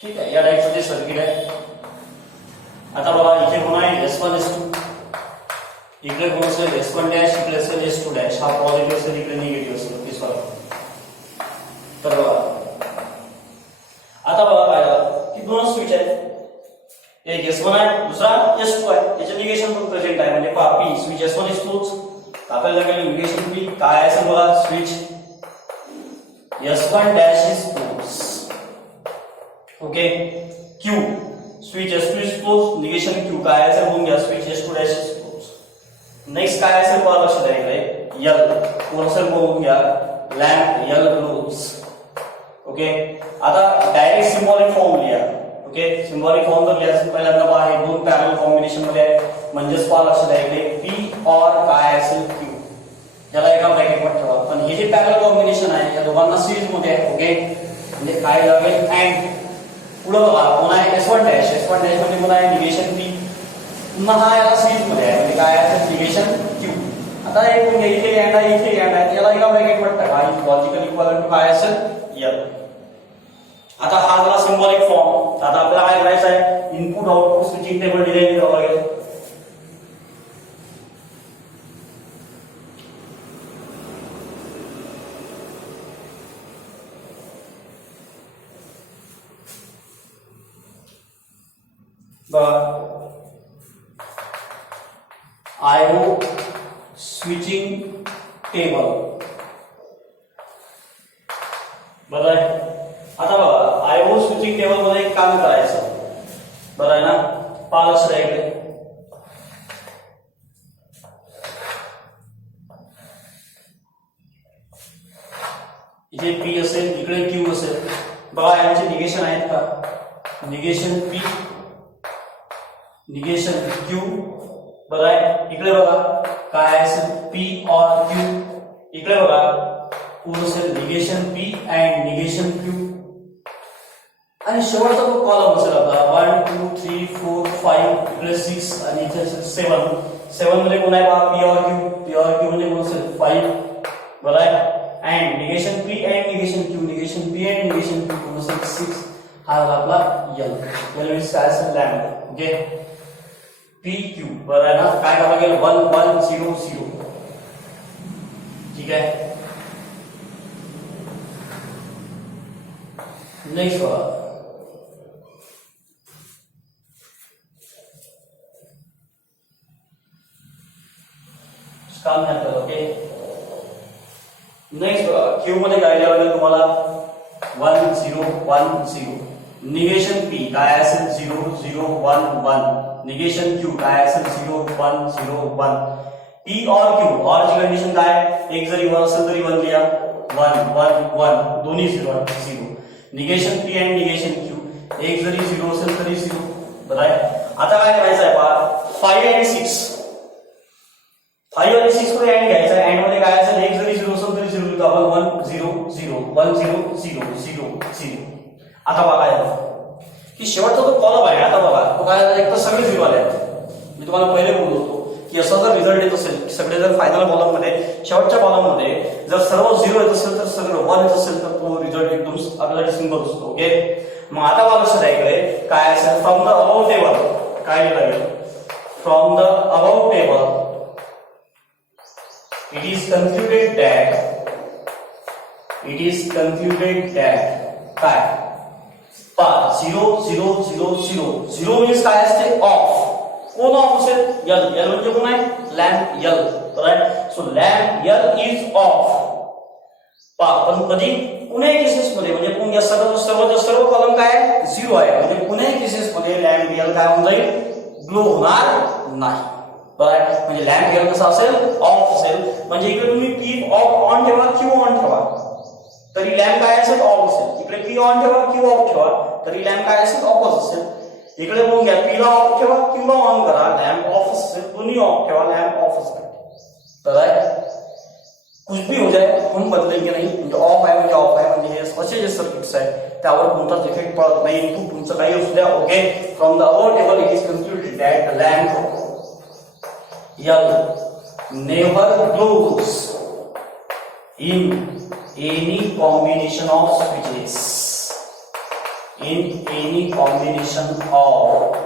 ठीक आहे. या टाइपचं जे सर्किट आहे आता बघा इथे कोण आहे S1 S2, इकडे कोण असेल S1 डॅश, इकडे असेल S2 डॅश, हा पॉझिटिव्ह असेल इकडे निगेटिव्ह असेल तीच फरक. तर बघा आता बघा काय झालं की दोन स्विच आहेत, एक S1 आहे दुसरा S2 आहे, याचे निगेशन पण प्रेझेंट आहे म्हणजे पहा P स्विच S1 S2 आपल्याला लागेल निगेशन P काय असेल बघा switch S1 dash is close, okay Q switch S2 is close, negation Q काय असेल बघून घ्या switch S2 dash is close. Next काय असेल पहा लक्ष द्या इकडे L कोण असेल बघून घ्या लॅम्प L क्लोज, ओके. आता डायरेक्ट सिम्बॉलिक फॉर्म लिहा, ओके. सिम्बॉलिक फॉर्म जर लिहायचं पहिल्यांदा पहा हे दोन पॅरलल कॉम्बिनेशन मध्ये आहे म्हणजेच पहा लक्ष द्या इकडे P और काय असेल Q याला एका ब्रॅकेट मध्ये ठेवा, पण हे जे पॅरलल कॉम्बिनेशन आहे या दोघांना सिरीज मध्ये आहे, ओके. म्हणजे काय लागेल अँड पुढे बघा कोण आहे S1 डॅश, S1 डॅश मध्ये कोण आहे निगेशन P, पुन्हा हा याला सिरीज मध्ये आहे म्हणजे काय असेल निगेशन Q. आता हे कोण इथे अँड आहे इथे अँड आहे याला एका ब्रॅकेट मध्ये टाका, लॉजिकल इक्विव्हॅलेंट टू काय असेल L. आता हा झाला सिम्बॉलिक फॉर्म. आता आपल्याला काय करायचं आहे input output switching table design करावं लागेल. IO स्विचिंग टेबल बरं आहे. आता बघा IO स्विचिंग टेबल मध्ये एक काम करायचं बरं आहे ना, पहा लक्ष द्या इकडे इथे P असेल इकडे Q असेल, बघा यांचे निगेशन आहेत का, निगेशन P निगेशन Q बरं आहे. इकडे बघा काय असेल P और Q, इकडे बघा पूर्ण असेल negation P and negation Q आणि शेवटचा जो कॉलम असेल आपला 1 2 3 4 5 इकडे 6 आणि इथे असेल 7 मध्ये कोण आहे पहा P और Q, P और Q म्हणजे कोण असेल 5 बरं आहे. And negation P and negation Q, negation P and negation Q कोण असेल 6, हा झाला आपला L मीन्स काय असेल लॅम्प, ओके. PQ बरं आहे ना, काय करावं लागेल 1 1 0 0, ठीक आहे. नेक्स्ट बघा काम नाही करत, ओके. नेक्स्ट बघा Q मध्ये काय लिहावं लागेल तुम्हाला 1 0 1 0, निगेशन P काय असेल 0 0 1 1, निगेशन Q काय असेल 0 1 0 1. P और Q और ची कंडिशन काय, एक जरी 1 असेल तरी 1 लिहा 1 1 1 दोन्ही 0 0. Negation P and negation Q एक जरी 0 असेल तरी 0, बरं आहे. आता काय करायचं आहे पहा 5 आणि 6, 5 आणि 6 मध्ये अँड घ्यायचा आहे. अँड मध्ये काय असेल एक जरी 0 असेल तरी 0 लिहितो आपण 1 0 0 1 0 0 0 0. आता बघा काय की शेवटचा जो कॉलम आहे आता बघा तो काय एक तर सगळे 0 आले आहेत. मी तुम्हाला पहिले बोललो होतो की असा जर रिझल्ट येत असेल सगळे जर फायनल कॉलम मध्ये शेवटच्या कॉलम मध्ये जर सर्व 0 येत असेल तर सगळं 1 येत असेल तर तो रिझल्ट एकदम आपल्याला सिंपल असतो, ओके. मग आता मला लक्षात आहे इकडे काय असेल फ्रॉम द अबाउट टेबल काय लिहिलं from the about table it is concluded that काय पहा 0 0 0 0 0 मीन्स काय असते ऑफ, कोण ऑफ असेल L, L म्हणजे कोण आहे lamp L, right. So lamp L is off. पहा पण कधी कुणीही केसेस मध्ये म्हणजे कोण या सर्व कॉलम काय 0 आहे म्हणजे कुणीही केसेस मध्ये लॅम्प L काय होऊन जाईल ग्लो होणार नाही, बरं. म्हणजे लॅम्प L कसा असेल ऑफ असेल, म्हणजे इकडे तुम्ही P ऑन ठेवा Q ऑन ठेवा तरी लॅम्प काय असेल ऑफ असेल, इकडे P ऑन ठेवा Q ऑफ ठेवा तरी लॅम्प काय असेल ऑफच असेल. इकडे बघून घ्या P ला ऑफ ठेवा Q ला ऑन करा लॅम्प ऑफ असेल, दोन्ही ऑफ ठेवा लॅम्प ऑफ असेल, तर कुछ भी हो जाए हम बदलेंगे नाही. म्हणजे ऑफ आहे म्हणजे ऑफ आहे म्हणजे हे असे जे सर्किट्स आहे त्यावर कोणताच इफेक्ट पडत नाही. इनपुट तुमचं काही असू द्या, okay. From the about table it is concluded that the lamp L never glows in any combination of switches. In any combination of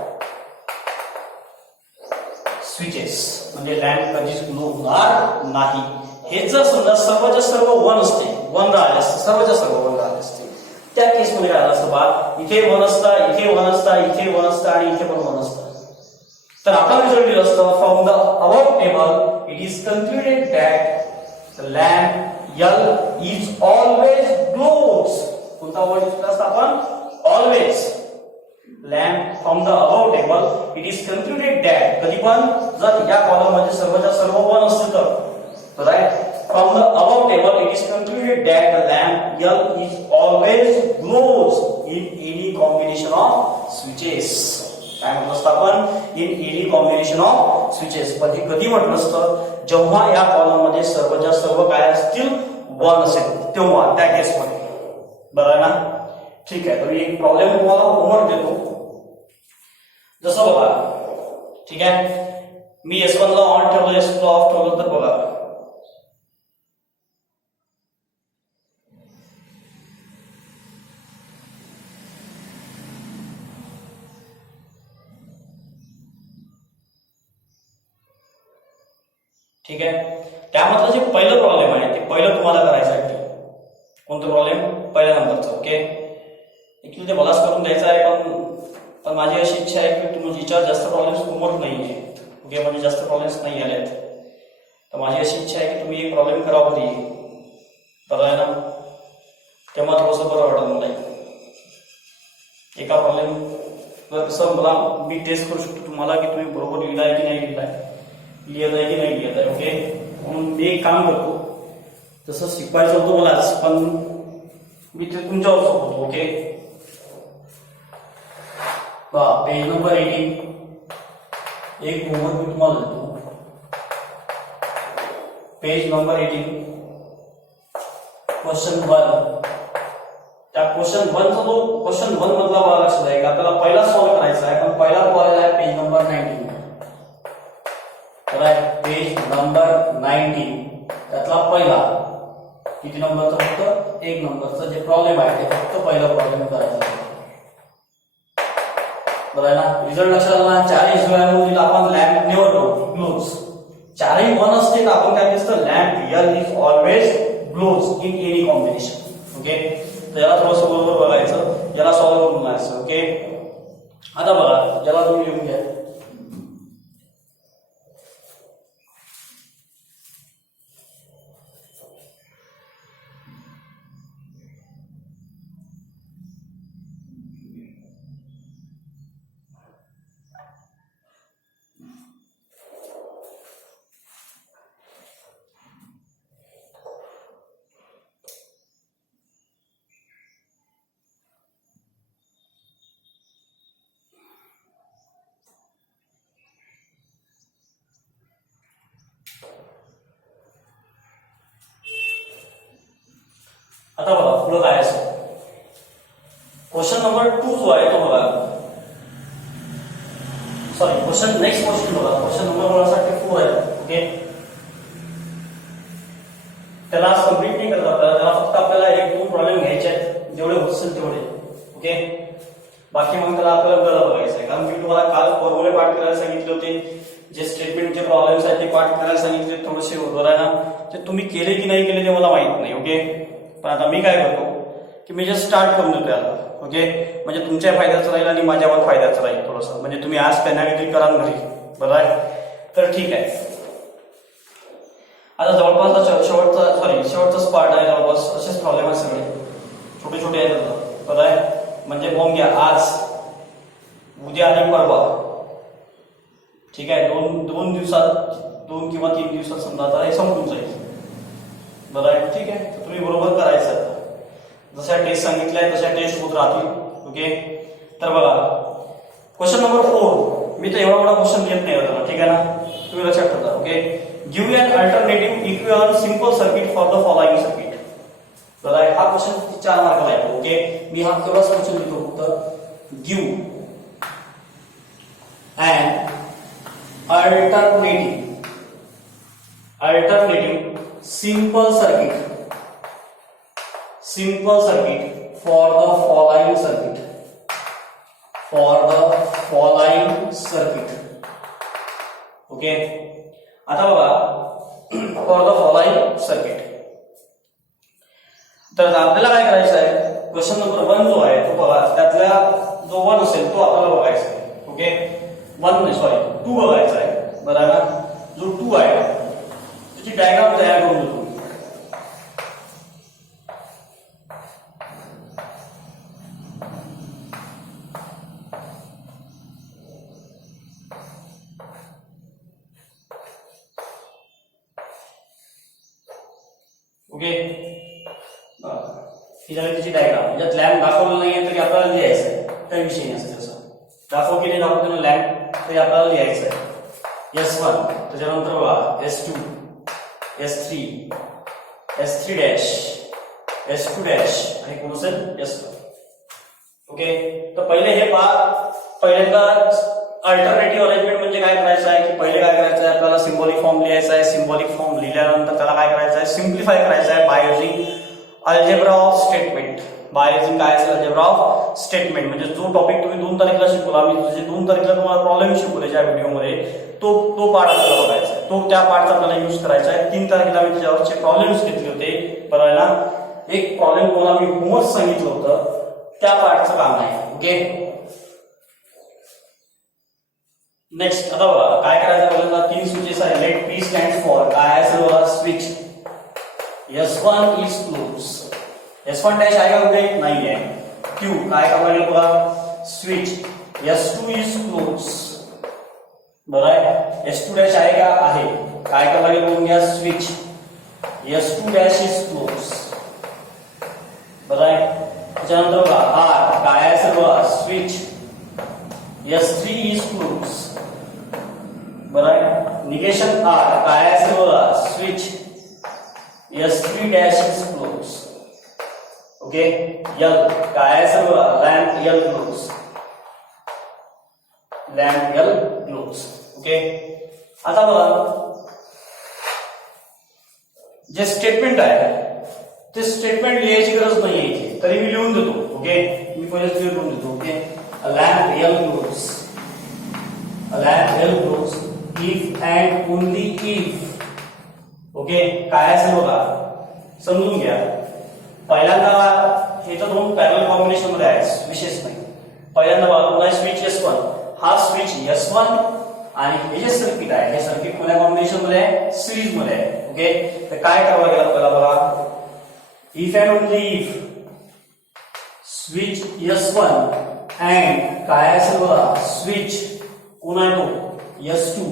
switches, म्हणजे लॅम्प कधीच ग्लो होणार नाही. हे जर समजा सर्वच्या सर्व वन असते, वन राहिले असते, सर्वच्या सर्व वन राहिले असते, त्या केसमध्ये काय झालं असतं बा, इथे वन असता, इथे वन असता, इथे वन असता आणि इथे पण वन असतं. तर आपला रिझल्ट दिला असतं from the above table it is concluded that the lamp L is always glows. कोणता वर्ड यूज केला असता आपण? Always. Lamp from the above table it is concluded that, कधी पण जर या कॉलम मध्ये सर्वच्या सर्व वन असतील तर right, from the above table it is concluded that the lamp L is always glows in any combination of switches. काय म्हटलं असतं आपण? In any combination of switches. पण हे कधी म्हटलं असतं? जेव्हा या कॉलम मध्ये सर्वच्या सर्व काय असतील, वन असेल, तेव्हा त्या केसमध्ये. बरं ना? ठीक आहे. तर मी एक प्रॉब्लेम तुम्हाला होमवर्क देतो. जसं बघा, ठीक आहे, मी S1 ला ऑन ठेवलं, S2 ला ऑफ ठेवलं, तर बघा ठीक आहे. त्यामधलं जे पहिलं प्रॉब्लेम आहे ते पहिलं तुम्हाला करायचं आहे. कोणतं प्रॉब्लेम? पहिल्या नंबरचं. ओके, ऍक्च्युली ते मलाच करून द्यायचं आहे, पण माझी अशी इच्छा आहे की तुमच्यावर जास्त प्रॉब्लेम्स होमवर्क नाही आहे. ओके, म्हणजे जास्त प्रॉब्लेम्स नाही आलेत, तर माझी अशी इच्छा आहे की तुम्ही एक प्रॉब्लेम करा घरी. बरं आहे ना? तेव्हा थोडंसं बरं वाटत मला. एका प्रॉब्लेम कसं मला मी टेस्ट करू शकतो तुम्हाला की तुम्ही बरोबर लिहिलाय की नाही लिहिलाय, लिहित आहे की नाही लिहित आहे. ओके, म्हणून मी एक काम करतो, तसं शिकवायचं होतं मलाच, पण मी ते तुमच्यावर सोपवतो. ओके, पेज नंबर 18 एक होमवर्क मी तुम्हाला देतो. Page number 18 question 1. त्या क्वेश्चन 1चा जो क्वेश्चन 1 मधला मला लक्षात आहे का आपल्याला पहिला सॉल्व्ह करायचा आहे, पण पहिला कॉल आहे पेज नंबर 19. पेज नंबर 19 त्यातला पहिला किती नंबरचा? फक्त एक नंबरचा जे प्रॉब्लेम आहे ते फक्त पहिला प्रॉब्लेम करायचा. बरं ना? रिझल्ट लक्षात आला. चारही जुळ्यामधील आपण लॅम्प नेवर ग्लोज, चारही वन असते तर आपण काय दिसतं? Lamp L is always glows in any combination. Okay, तर याला थोडंसं बरोबर बघायचं, याला सॉल्व्ह करून घ्यायचं. ओके, आता बघा, याला तुम्ही लिहून घ्या. आता बघा पुढे काय असेल. क्वेश्चन नंबर 2 जो आहे तो बघा, सॉरी क्वेश्चन नेक्स्ट क्वेश्चन बघा, क्वेश्चन नंबर मला वाटतं 4 आहे. ओके, त्याला आज कंप्लीट नाही करत आपल्याला, त्याला फक्त आपल्याला एक दोन प्रॉब्लेम घ्यायचे आहेत, जेवढे होत असेल तेवढे. ओके, बाकी मग त्याला आपल्याला बरं बघायचं आहे, कारण मी तुम्हाला काल फॉर्म्युले पाठ करायला सांगितले होते, जे स्टेटमेंटचे प्रॉब्लेम्स आहेत ते पाठ करायला सांगितले, थोडेसे बरोबर आहे ना, ते तुम्ही केले की नाही केले ते मला माहित नाही. ओके, पण आता मी काय करतो की मी जस्ट स्टार्ट करून देतो याला. ओके, म्हणजे तुमच्या फायद्याचं राहील आणि माझ्यावर फायद्याचं राहील थोडंसं, म्हणजे तुम्ही आज पेनागिरी करा घरी. बरं आहे, तर ठीक आहे. आता जवळपास शेवटचाच पार्ट आहे, जवळपास असेच प्रॉब्लेम आहेत सगळे, छोटे छोटे आहेत. बरं आहे, म्हणजे बॉम्ब घ्या आज, उद्या आणि परवा. ठीक आहे, दोन दिवसात, 2 किंवा 3 दिवसात समजा आता हे संपून जाईल. बरं आहे, ठीक आहे, तर तुम्ही बरोबर करायचं. जशा टेस्ट सांगितल्या तशा टेस्ट होत राहतील. ओके, तर बघा क्वेश्चन नंबर 4, मी तर एवढा मोठा क्वेश्चन घेत नाही होता, ठीक आहे ना, तुम्ही लक्षात ठेवा. Okay, give an alternative equivalent simple circuit for the following circuit. बरं आहे, हा क्वेश्चन 4 मार्काला येतो. ओके, मी हा केवढाच क्वेश्चन लिहितो फक्त, give an alternative simple circuit for the following circuit. Okay, आता बघा फॉर द फॉलोइंग सर्किट. तर आपल्याला काय करायचं आहे, क्वेश्चन नंबर 1 जो आहे तो बघा, त्यातला जो 1 असेल तो आपल्याला बघायचा आहे. ओके, 2 बघायचा आहे. बरोबर, जो 2 आहे त्याची डायग्राम तयार करून देतो. ओके, ही झाली त्याची डायग्राम. ज्यात लॅम्प दाखवलं नाहीये तरी आपल्याला लिहायचं आहे, काही विषय नाही असं. तसं दाखव की नाही दाखवतो लॅम्प तरी आपल्याला लिहायचं आहे. S1, त्याच्यानंतर बघा S2, S3, S3 dash, S2 dash आणि कोण असेल S1. ओके, तर पहिले हे पहिल्यांदा अल्टरनेटिव्ह अरेंजमेंट म्हणजे काय करायचं आहे की पहिले काय करायचं आहे, आपल्याला सिम्बॉलिक फॉर्म लिहायचा आहे. सिम्बॉलिक फॉर्म लिहिल्यानंतर त्याला काय करायचं आहे, सिम्प्लिफाय करायचं आहे by using algebra of statement. By using काय असेल, अल्जेब्रा ऑफ स्टेटमेंट. म्हणजे जो टॉपिक तुम्ही 2 तारखेला शिकवला, आम्ही जे 2 तारखेला तुम्हाला प्रॉब्लेम शिकवले ज्या व्हिडिओमध्ये, तो पार्ट आपल्याला बघायचा आहे. तो त्या पार्टचा आपल्याला यूज करायचा आहे. 3 तारखेला मी त्याच्यावरचे प्रॉब्लेम्स घेतले होते. बरोबर ना, एक प्रॉब्लेम तुम्हाला मी होमवर्क सांगितलं होतं, त्या पार्टचं काम आहे. ओके, नेक्स्ट आता बघा काय करायचं, आपल्याला 3 स्विचेस आहे. लेट P स्टँड्स फॉर काय असेल बघा, switch S1 is close. S1 dash आहे का कुठे, नाही आहे. Q काय करावं लागेल बघा, स्विच S2 इज क्लोज. बरं आहे, S2 डॅश आहे का, आहे. काय करावं लागेल बघून घ्या, switch S2 dash is close. बरं आहे, त्याच्यानंतर बघा R काय असेल बघा, स्विच S3 इज क्लोज. बरं आहे, निगेशन R काय असेल बघा, switch S3 dash is close. Okay, L काय असेल बघा, lamp L close, lamp L close. Okay, आता बघा जे स्टेटमेंट आहे ते स्टेटमेंट लिहायची गरज नाहीये इथे, तरी मी लिहून देतो. ओके, मी पहिले क्लिअर करून देतो. Okay, lamp L close, lamp L close if and only if. Okay, काय असेल बघा, समजून घ्या. पहिल्यांदा हे तर 2 पॅरलल कॉम्बिनेशन मध्ये आहे, विशेष नाही. पहिल्यांदा बघा, स्विच S1, हा स्विच S1 आणि हे जे सर्किट आहे, हे सर्किट कोणत्या कॉम्बिनेशन मध्ये आहे, सिरीज मध्ये आहे. ओके, तर काय करावं लागेल आपल्याला बघा, if and only if switch S1 and काय असेल बघा, स्विच कोण आहे तो S2.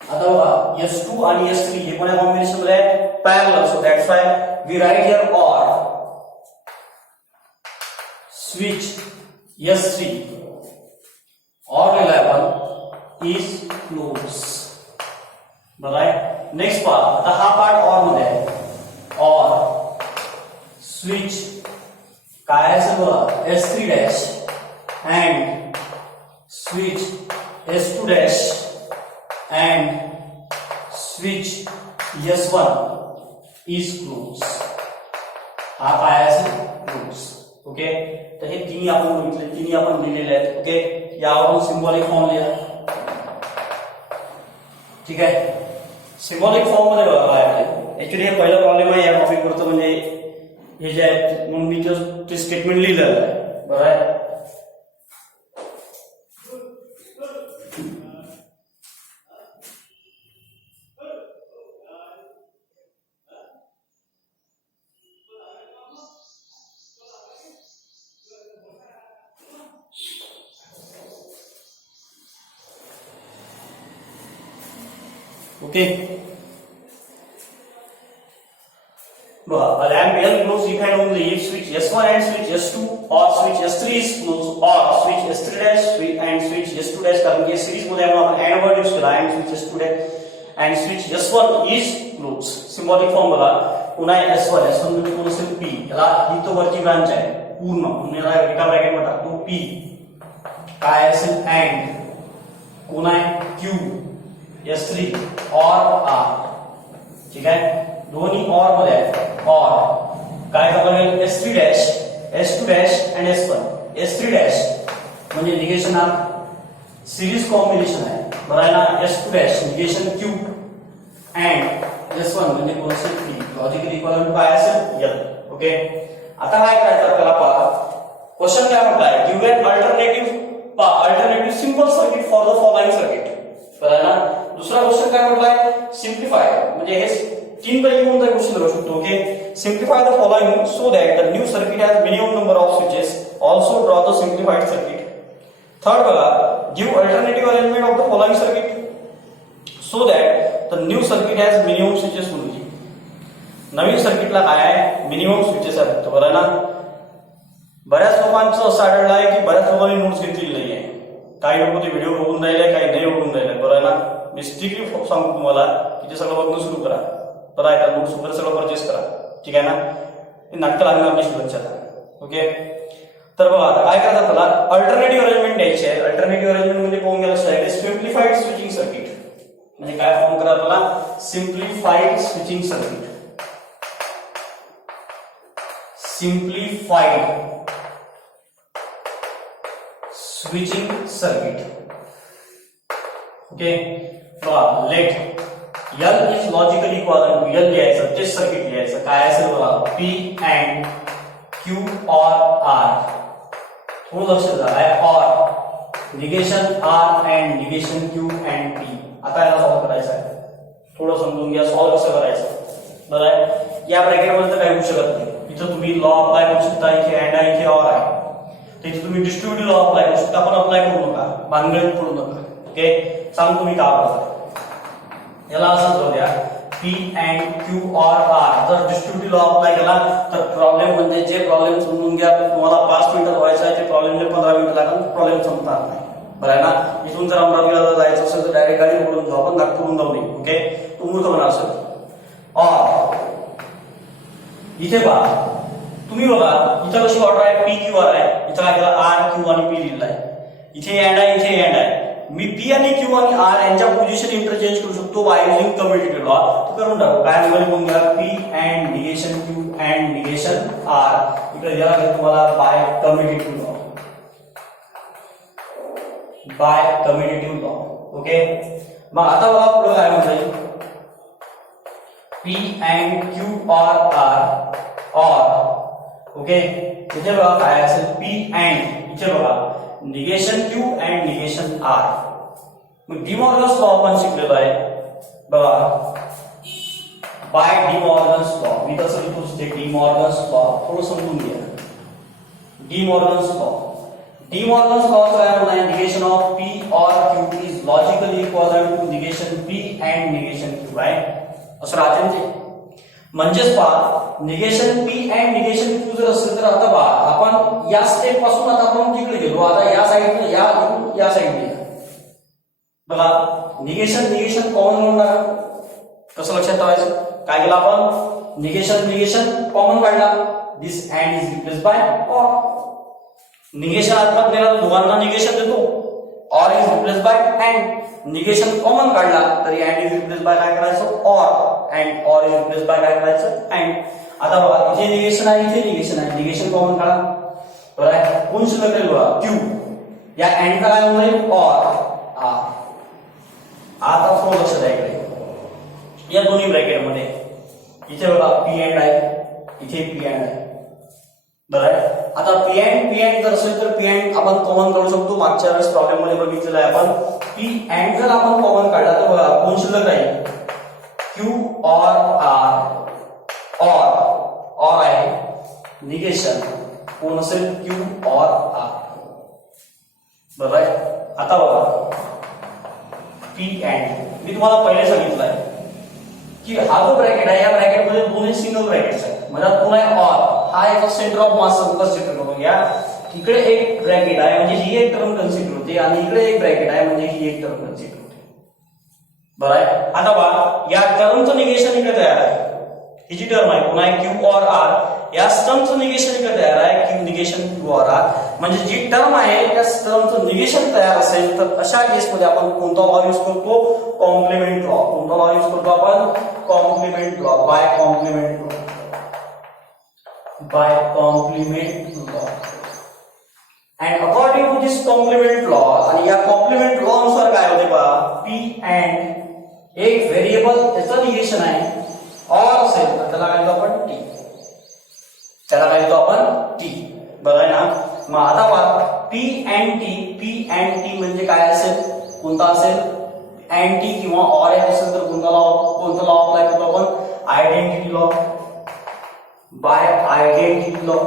आता बघा S2 आणि S3 हे कोणत्या कॉम्बिनेशन मध्ये आहे, parallel. So that's why we write here or switch S3 or 11 is close. बराबर. नेक्स्ट पार्ट, आता हा पार्ट और मध्ये आहे. और स्विच काय असेल बघा, S3 dash and switch S2 dash and switch S1 is close. हा काय असेल, क्लोज. ओके, तर हे तिन्ही आपण बघितले, तिन्ही आपण लिहिलेले आहेत. ओके, यावरून सिम्बॉलिक फॉर्म लिहा. ठीक आहे, सिम्बॉलिक फॉर्म मध्ये बघा काय आहे. ऍक्च्युली हे पहिला प्रॉब्लेम आहे या टॉपिक वरचं, म्हणजे हे जे आहेत म्हणून मी ते स्टेटमेंट लिहिलेलं आहे. बरोबर आहे. ओके, बघा, a lamp L close if and only if switch S1 and switch S2 or switch S3 is closed or switch S3 dash and switch S2 dash. कारण की सिरीज मध्ये आपण and word यूज केला, and switch S2 dash and switch S1 is closed. Symbolic form बघा, पुन्हा S1 म्हणजे कोण असेल P. याला ही तो वरची ब्रांच आहे पूर्ण, म्हणून याला एका ब्रॅकेट मध्ये टाकतो P. काय असेल and कोण आहे Q S3 और R. ठीक आहे, दोन्ही और मध्ये आहे. और काय करावं लागेल, S3 dash S2 dash and S1. S3 dash म्हणजे निगेशन ऑफ सिरीज कॉम्बिनेशन आहे, बरं आहे ना. S2 dash negation Q and S1 म्हणजे कोण असेल P. लॉजिकली इक्विव्हॅलेंट काय असेल L. ओके. आता काय करायचं आपल्याला पहा. क्वेश्चन काय म्हटलाय, give an alternative simple circuit for the following circuit. बरं आहे ना. दुसरा क्वेश्चन काय म्हटलाय, सिम्प्लिफाय म्हणजे हे तीन पैकी कोणता क्वेश्चन करू शकतो. Okay. Simplify the following so that the new circuit has minimum number of switches. Also draw the simplified circuit. Third बघा, give alternative arrangement of the following circuit so that the new circuit has minimum switches only. नवीन सर्किटला काय आहे, मिनिमम स्विचेस आहेत. बरं आहे ना. बऱ्याच लोकांचं असं आढळलं आहे की बऱ्याच लोकांनी नोट्स घेतलेली नाही आहे. काही लोक ते व्हिडिओ बघून राहिले, काही नाही बघून राहिले. बरं आहे ना. मी स्ट्रिक्टली सांगतो तुम्हाला की ते सगळं बघणं सुरू करा. बरं आहे का. नोट्स वगैरे सगळं परचेस करा. ठीक आहे ना. हे नाटकं लागणार नाही लक्षात. ओके. तर बघा आता काय करतात, त्याला अल्टरनेटिव्ह अरेंजमेंट द्यायची आहे. अल्टरनेटिव्ह अरेंजमेंट म्हणजे कोण गेलं लक्षात आहे, सिम्प्लिफाईड स्विचिंग सर्किट. म्हणजे काय फॉर्म करा त्याला, simplified switching circuit. Simplified switching circuit. Okay. बघा let L is logically equivalent to L लिहायचं, तेच सर्किट लिहायचं. काय असेल बघा, P and Q or R. थोडं लक्ष द्या, आहे और negation R and negation Q and P. आता याला सॉल्व्ह करायचं आहे. थोडं समजून घ्या सॉल्व्ह कसं करायचं. बरं आहे. या ब्रॅकेटमध्ये काही होऊ शकत नाही. इथं तुम्ही लॉ अप्लाय करू शकता. इथे अँड आहे, इथे और आहे. तर इथे तुम्ही डिस्ट्रीब्युटिव्ह लॉ अप्लाय करू शकता. पण अप्लाय करू नका, भानगडीत पडू नका. ओके. सांगतो मी का करतो. याला असं जाऊ द्या, P and Q or R. जर डिस्ट्रीब्युटिव्ह लॉ अप्लाय केला तर प्रॉब्लेम म्हणजे जे प्रॉब्लेम समजून घ्या, तुम्हाला 5 मिनिटात व्हायचं आहे ते प्रॉब्लेमला 15 मिनिटं लागेल. प्रॉब्लेम संपणार नाही. बरं आहे ना. इथून जर अमरावतीला जायचं असेल तर डायरेक्ट गाडी पकडून जाऊ आपण, नागपूरहून जाऊ नये. ओके. तू मूर्ख होणार असेल. और इथे पहा तुम्ही, बघा इथं कशी ऑर्डर आहे, P Q R आहे. इथं काय केलं, R Q आणि P लिहिलं आहे. इथे अँड आहे, इथे अँड आहे. मी P आणि Q आणि R यांच्या पोझिशन इंटरचेंज करू शकतो बाय युजिंग कम्युटेटिव्ह लॉ. तो करून टाकू. काय म्हणून घ्या, P and negation Q and negation R. इकडे द्यावं लागेल तुम्हाला by commutative law. By commutative law. Okay. मग आता बघा पुढे काय म्हणता, P and Q or R or. Okay. इथे बघा काय असेल, P अँड इथे बघा negation Q and negation R. मग डिमॉर्गन्स लॉ आपण शिकलेलो आहे. बघा बाय डिमॉर्गन्स लॉ. मी तसं लिहूच ते डिमॉर्गन्स लॉ. थोडं समजून घ्या. De Morgan's law. डिमॉर्गन्स लॉ काय म्हणणार, negation of P or Q is logically equivalent to negation P and negation Q आहे. असं राहते ते. म्हणजेच पहा, negation P and negation Q जर असेल तर आता पहा आपण या स्टेप पासून आता आपण तिकडे गेलो. आता या साईडने या साईडने बघा, निगेशन निगेशन कॉमन म्हणून टाका. कसं लक्षात ठेवायचं, काय केलं आपण, निगेशन निगेशन कॉमन काढला. दिस अँड इज रिप्लेस बाय और. निगेशन आत्मत नेला दोघांना निगेशन देतो. और is replace by and. Negation common काढला तरी अँड इज रिप्लेस बाय काय करायचं, और. अँड और इज रिप्लेस बाय काय करायचं, अँड. आता बघा इथे निगेशन आहे, इथे निगेशन आहे. निगेशन कॉमन काढा. बरं आहे. कोण शिल्लक राहील बघा, Q. या अँड काय होऊन जाईल, और. आता थोडं लक्ष द्या इकडे या दोन्ही ब्रॅकेट मध्ये. इथे बघा P अँड आहे, इथे P अँड आहे. बरं आहे. आता P अँड जर असेल तर P अँड आपण कॉमन काढू शकतो. मागच्या वेळेस प्रॉब्लेम मध्ये बघितलेलं आहे आपण. P अँड जर आपण कॉमन काढला तर बघा कोण शिल्लक राहील, Q or R और आहे. निगेशन कोण असेल, Q or R. बरं आहे. आता बघा P अँड मी तुम्हाला पहिले सांगितलं आहे की हा जो ब्रॅकेट आहे या ब्रॅकेट मध्ये दोन्ही सिंगल ब्रॅकेट्स आहेत. म्हणजे पुन्हा और हा एक सेंटर ऑफ मास कन्सिडर करून घ्या. इकडे एक ब्रॅकेट आहे म्हणजे ही एक टर्म कन्सिडर होते आणि इकडे एक ब्रॅकेट आहे म्हणजे ही एक टर्म कन्सिडर होते. बरं आहे. आता बघा या टर्मचं निगेशन इकडे तयार आहे. ही जी टर्म आहे पुन्हा Q और R, या टर्मचं निगेशन इकडे तयार आहे, Q निगेशन Q और R. म्हणजे जी टर्म आहे त्या टर्मचं निगेशन तयार असेल तर अशा केसमध्ये आपण कोणता लॉ यूज करतो, कॉम्प्लिमेंट लॉ. कोणता लॉ यूज करतो आपण, complement law. By complement law. By complement law. And according according to this complement law, आणि या कॉम्प्लिमेंट लॉ नुसार काय होते पहा, पी अँड एक व्हेरिएबल त्याचं निगेशन आहे ऑर असेल तर त्याला काय लिहितो आपण टी, त्याला काय लिहितो आपण टी, बरोबर आहे ना. मग आता पहा पी अँड टी म्हणजे काय असेल, कोणता असेल, अँटी किंवा ऑर असेल तर कोणता लॉ अप्लाय करतो आपण, identity law, by identity law.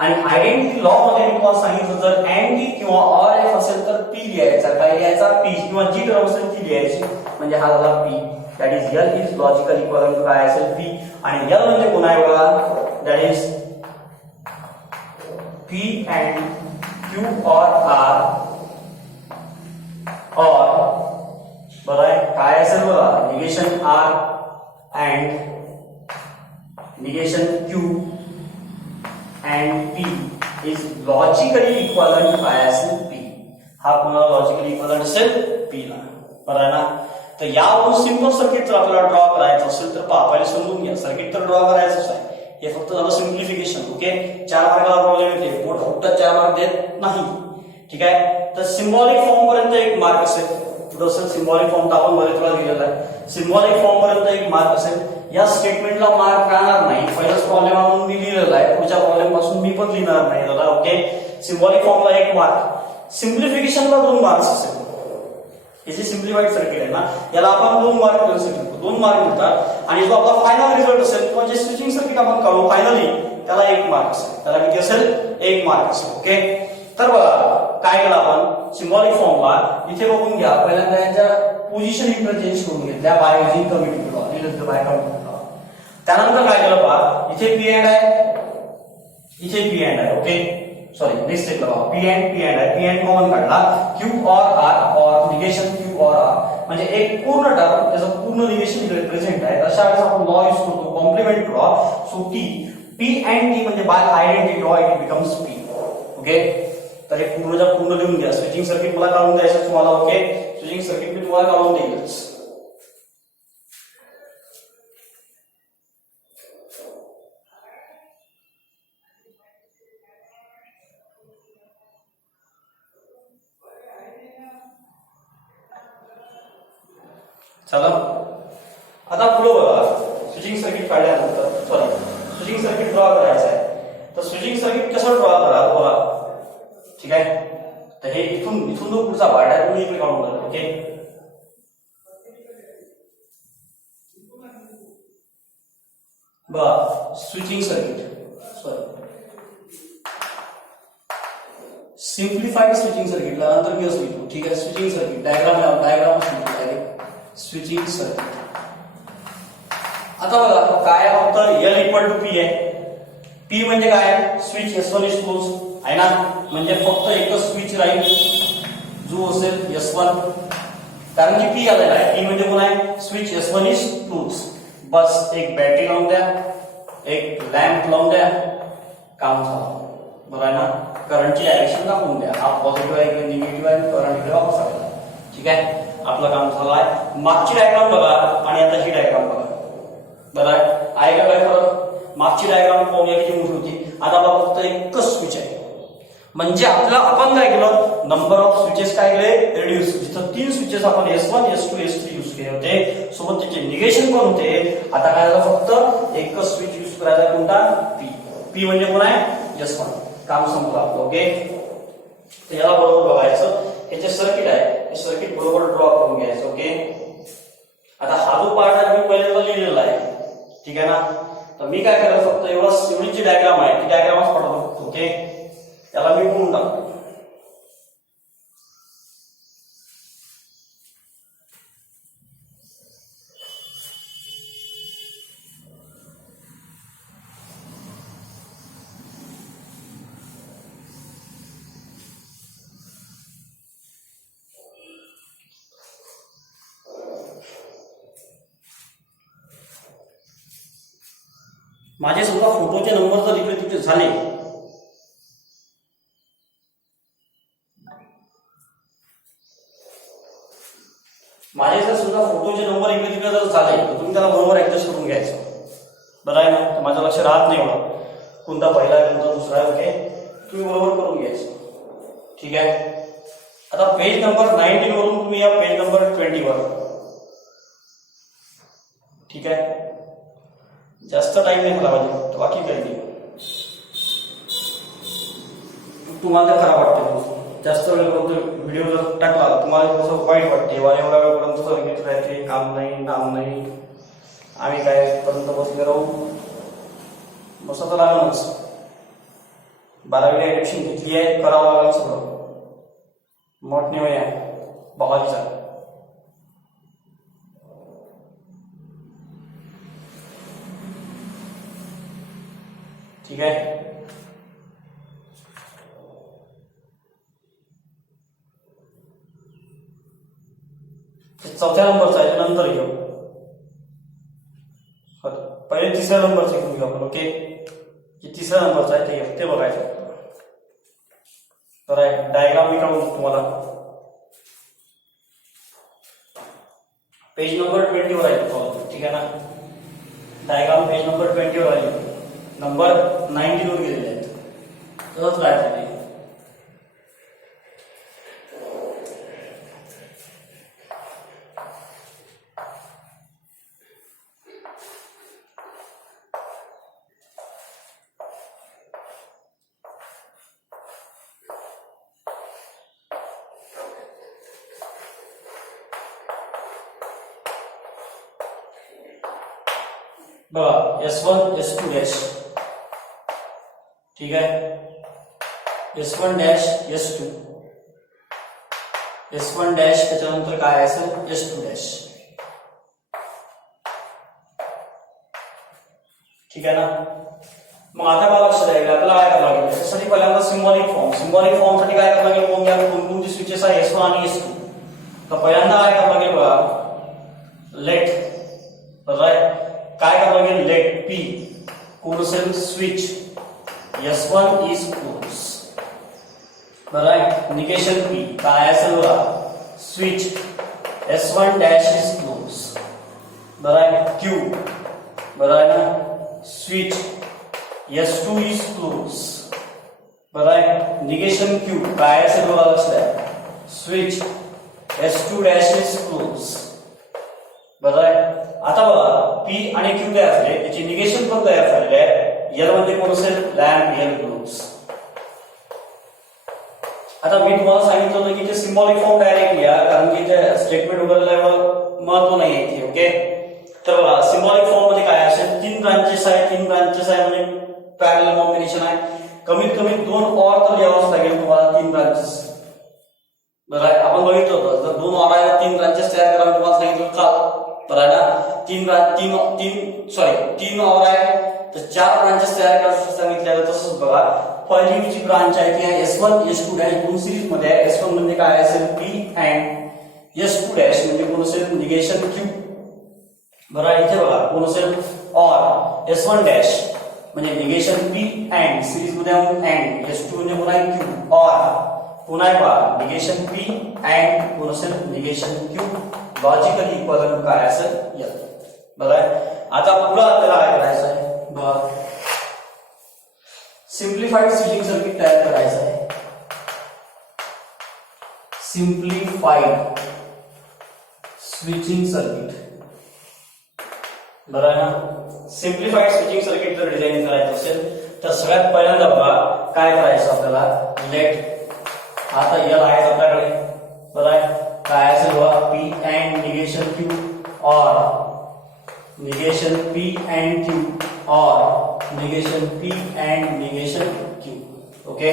आणि आयडेंटिटी लॉ मध्ये मी तुम्हाला सांगितलं जर अँटी किंवा ऑर एफ असेल तर पी लिहायचा, काय लिहायचा, पी, किंवा जी टर्म असेल ती लिहायची, म्हणजे हा झाला P, that is L is logical equal to काय असेल पी. आणि एल म्हणजे कोण आहे बघा, that is P and Q or R, or बरं आहे काय असेल बघा, negation R and negation Q and P is logically equivalent काय असेल पी. हा कोणाला लॉजिकली इक्वलंट असेल पी ला, बरं आहे ना. तर यावरून सिंपल सर्किट जर आपल्याला ड्रॉ करायचं असेल तर पहिले समजून घ्या, सर्किट तर ड्रॉ करायचंच आहे, हे फक्त झालं सिम्प्लिफिकेशन. ओके, 4 मार्काला प्रॉब्लेम येते, फक्त 4 मार्क देत नाही, ठीक आहे. तर सिम्बॉलिक फॉर्म पर्यंत 1 मार्क असेल, पुढे असेल सिम्बॉलिक फॉर्म तर आपण बरेच वेळा दिलेला आहे, सिम्बॉलिक फॉर्म पर्यंत 1 मार्क असेल. या स्टेटमेंटला मार्क राहणार नाही, पहिलाच प्रॉब्लेम म्हणून मी लिहिलेला आहे, पुढच्या प्रॉब्लेम पासून मी पण लिहिणार नाही दादा. ओके, सिम्बॉलिक फॉर्मला 1 मार्क, सिम्प्लिफिकेशनला 2 मार्क्स असेल. हे जे सिम्प्लिफाईड सर्किट आहे ना, याला आपण 2 मार्क देऊ शकतो, 2 मार्क मिळतात. आणि जो आपला फायनल रिझल्ट असेल किंवा जे स्विचिंग सर्किट आपण काढू फायनली, त्याला 1 मार्क असेल, त्याला किती असेल, 1 मार्क असेल. ओके, तर बघा काय केलं आपण सिम्बॉलिक फॉर्मला, इथे बघून घ्या, पहिल्यांदा यांच्या पोझिशन इंटरचेंज करून घेतल्या बाय युजिंग कम्युटेटिव्ह लॉ, लिहिलं बाय कम्युटेटिव्ह लॉ. त्यानंतर काय केलं पहा, इथे पी अँड आहे, इथे पी अँड आहे. ओके, सॉरी नेक्स्ट स्टेपला पहा, पी अँड आहे, पी अँड कॉमन काढला, Q or R or negation Q or R, म्हणजे एक पूर्ण टर्म त्याचं पूर्ण निगेशन इकडे प्रेझेंट आहे. अशा वेळेस आपण लॉ यूज करतो complement law. So T, P and T म्हणजे by identity law it becomes P. Okay, तर हे पूर्णच्या पूर्ण लिहून घ्या. स्विचिंग सर्किट मला काढून द्यायचं तुम्हाला. ओके, स्विचिंग सर्किट मी तुम्हाला काढून देईलच. चला आता पुढे बघा, स्विचिंग सर्किट काढल्यानंतर सॉरी स्विचिंग सर्किट ड्रॉ करायचं आहे. तर स्विचिंग सर्किट कसं ड्रॉ कराल बघा, ठीक आहे. तर हे इथून जो पुढचा पार्ट आहे तुम्ही इकडे काढून टाका. ओके, बघा switching circuit, sorry simplified switching सर्किटला नंतर मी असं लिहितो, ठीक आहे. Switching circuit diagram switching circuit. आता बघा काय फक्त एल इक्वल टू पी आहे. पी म्हणजे काय, स्विच S1 इज क्लोज आहे ना, म्हणजे फक्त एकच स्विच राहील जो असेल S1, कारण की पी आलेला आहे. पी म्हणजे कोण आहे, स्विच S1 इज क्लोज. बस एक बॅटरी लावून द्या, एक लॅम्प लावून द्या, काम झालं, बरोबर आहे ना. करंटची डायरेक्शन दाखवून द्या, हा पॉझिटिव्ह आहे किंवा निगेटिव्ह आहे, करंट इकडे वापरायला, ठीक आहे. आपलं काम झालं आहे. मागची डायग्राम बघा आणि आता ही डायग्राम बघा, बरं आहे का काय फरक. मागची डायग्राम पाहूया किती मोठी होती, आता बघा फक्त एकच स्विच आहे, म्हणजे आपण काय केलं, नंबर ऑफ स्विचेस काय केले, रिड्यूस. जिथं 3 स्विचेस आपण S1 S2 S3 यूज केले होते, सोबत त्याचे निगेशन पण होते. आता काय झालं, फक्त एकच स्विच यूज करायचा, कोणता, पी. पी म्हणजे कोण आहे, S1. काम संपलं आपलं. ओके, तर याला बरोबर बघायचं, हे जे सर्किट आहे हे सर्किट बरोबर ड्रॉ करून घ्यायचं. ओके, आता हा जो पार्ट आहे मी पहिल्यांदा लिहिलेला आहे, ठीक आहे ना. तर मी काय करायचं, फक्त एवढी जी डायग्राम आहे ती डायग्रामच पडतो. ओके, याला मी म्हणून टाकतो. माझे समजा फोटोचे नंबर जर इकडे तिथे झाले, माझे जर समजा फोटोचे नंबर इकडे तिकडे जर झाले तर तुम्ही त्याला बरोबर ऍडजस्ट करून घ्यायचं, बरं आहे ना. तर माझं लक्ष राहत नाही एवढं. कोणता पहिला आहे कोणता दुसरा आहे. ओके, तुम्ही बरोबर करून घ्यायचं. ठीक आहे. आता पेज नंबर 19 वरून तुम्ही या पेज नंबर 20 वर. ठीक आहे, जास्त टाइम नाही मला पाहिजे, बाकी काही नाही. तुम्हाला खराब वाटते जास्त वेळेपर्यंत व्हिडिओ जर टाकला तुम्हाला थोडंसं वाईट वाटते. एवढ्या वेळेपर्यंत सांगितलं आहे काम नाही नाम नाही, आम्ही काय पर्यंत बसले राहू, बसा तर लागलच. 12वी ऍडमिशन घेतली आहे, करावं लागलं सगळं. मोठ नाही वया बघायचा. ठीक आहे. चौथ्या नंबरचा आहे नंतर घेऊ. पहिले तिसऱ्या नंबरचा घेऊ आपण. ओके, जे तिसऱ्या नंबरचा आहे ते बघायचं. तर डायग्राम मी काढून तुम्हाला पेज नंबर 20 वर आहे. ठीक आहे ना, डायग्राम पेज नंबर 20 वर आहे, नंबर 19 वर गेलेले आहेत. तसंच राहायचं नाही. बघा S1 S2 डॅश. ठीक आहे, S1 dash S2 S1 dash, त्याच्यानंतर काय असेल S2 डॅश. ठीक आहे ना. मग आता काय लक्षात आहे आपल्याला काय करावं लागेल त्याच्यासाठी पहिल्यांदा सिम्बॉलिक फॉर्म साठी काय करावं लागेल, मग या कोणकोणती स्विचेस आहे S1 आणि S2. तर पहिल्यांदा काय करावं लागेल बघा, लेट राईट काय करावं लागेल, लेट P कोणसेल स्विच S1 इज क्लोज. बरं, निगेशन P काय असेल बघा, switch S1 dash is close. बरं, Q बरं ना, स्विच S2 इज क्लोज. बरं, निगेशन Q काय असेल बघा लक्षात, switch S2 dash is close. बरं, आता बघा P आणि Q तयार झाले, त्याची निगेशन पण तयार झालेले आहे. L मध्ये कोण असेल, लॅम्प L क्लोज. आता मी तुम्हाला सांगितलं होतं की ते सिम्बॉलिक फॉर्म डायरेक्ट लिहा, कारण की ते स्टेटमेंट वगैरे महत्व नाही आहे इथे. ओके, तर बघा सिम्बॉलिक फॉर्म मध्ये काय असेल, 3 ब्रांचेस आहे म्हणजे पॅरलल कॉम्बिनेशन आहे. कमीत कमी 2 ऑर तर लिहावंच लागेल तुम्हाला, 3 ब्रांचेस. बरं, आपण बघितलं होतं जर 2 ऑर आहे 3 ब्रांचेस तयार करायला तुम्हाला सांगितलं का. बरं ना, 3 ऑर आहे तर 4 ब्रांचेस तयार करायला सांगितलेलं. तसंच बघा पहिली जी ब्रांच आहे ती आहे S1 S2 डॅश. दोन सिरीज मध्ये आहे. S1 म्हणजे काय असेल P अँड S2 डॅश म्हणजे कोण असेल, निगेशन Q. बरं, इथे बघा कोण असेल, ऑर S1 डॅश म्हणजे निगेशन P अँड सिरीज मध्ये अँड S2 म्हणजे कोण आहे Q. ऑर पुन्हा पहा निगेशन P अँड कोण असेल, निगेशन Q. लॉजिकली इक्विव्हॅलेंट काय असेल L. बरं, आता पुढे आपल्याला काय करायचं आहे बघा, सिम्प्लिफाईड स्विचिंग सर्किट तयार करायचं आहे. Simplified switching circuit. बरं ना, सिम्प्लिफाईड स्विचिंग सर्किट जर डिझाइन करायचं असेल तर सगळ्यात पहिल्यांदा बघा काय करायचं आपल्याला, लेट आता L आहे आपल्याकडे. बरं, काय असेल बघा, P अँड निगेशन Q और निगेशन P अँड Q और negation P and negation Q. Okay,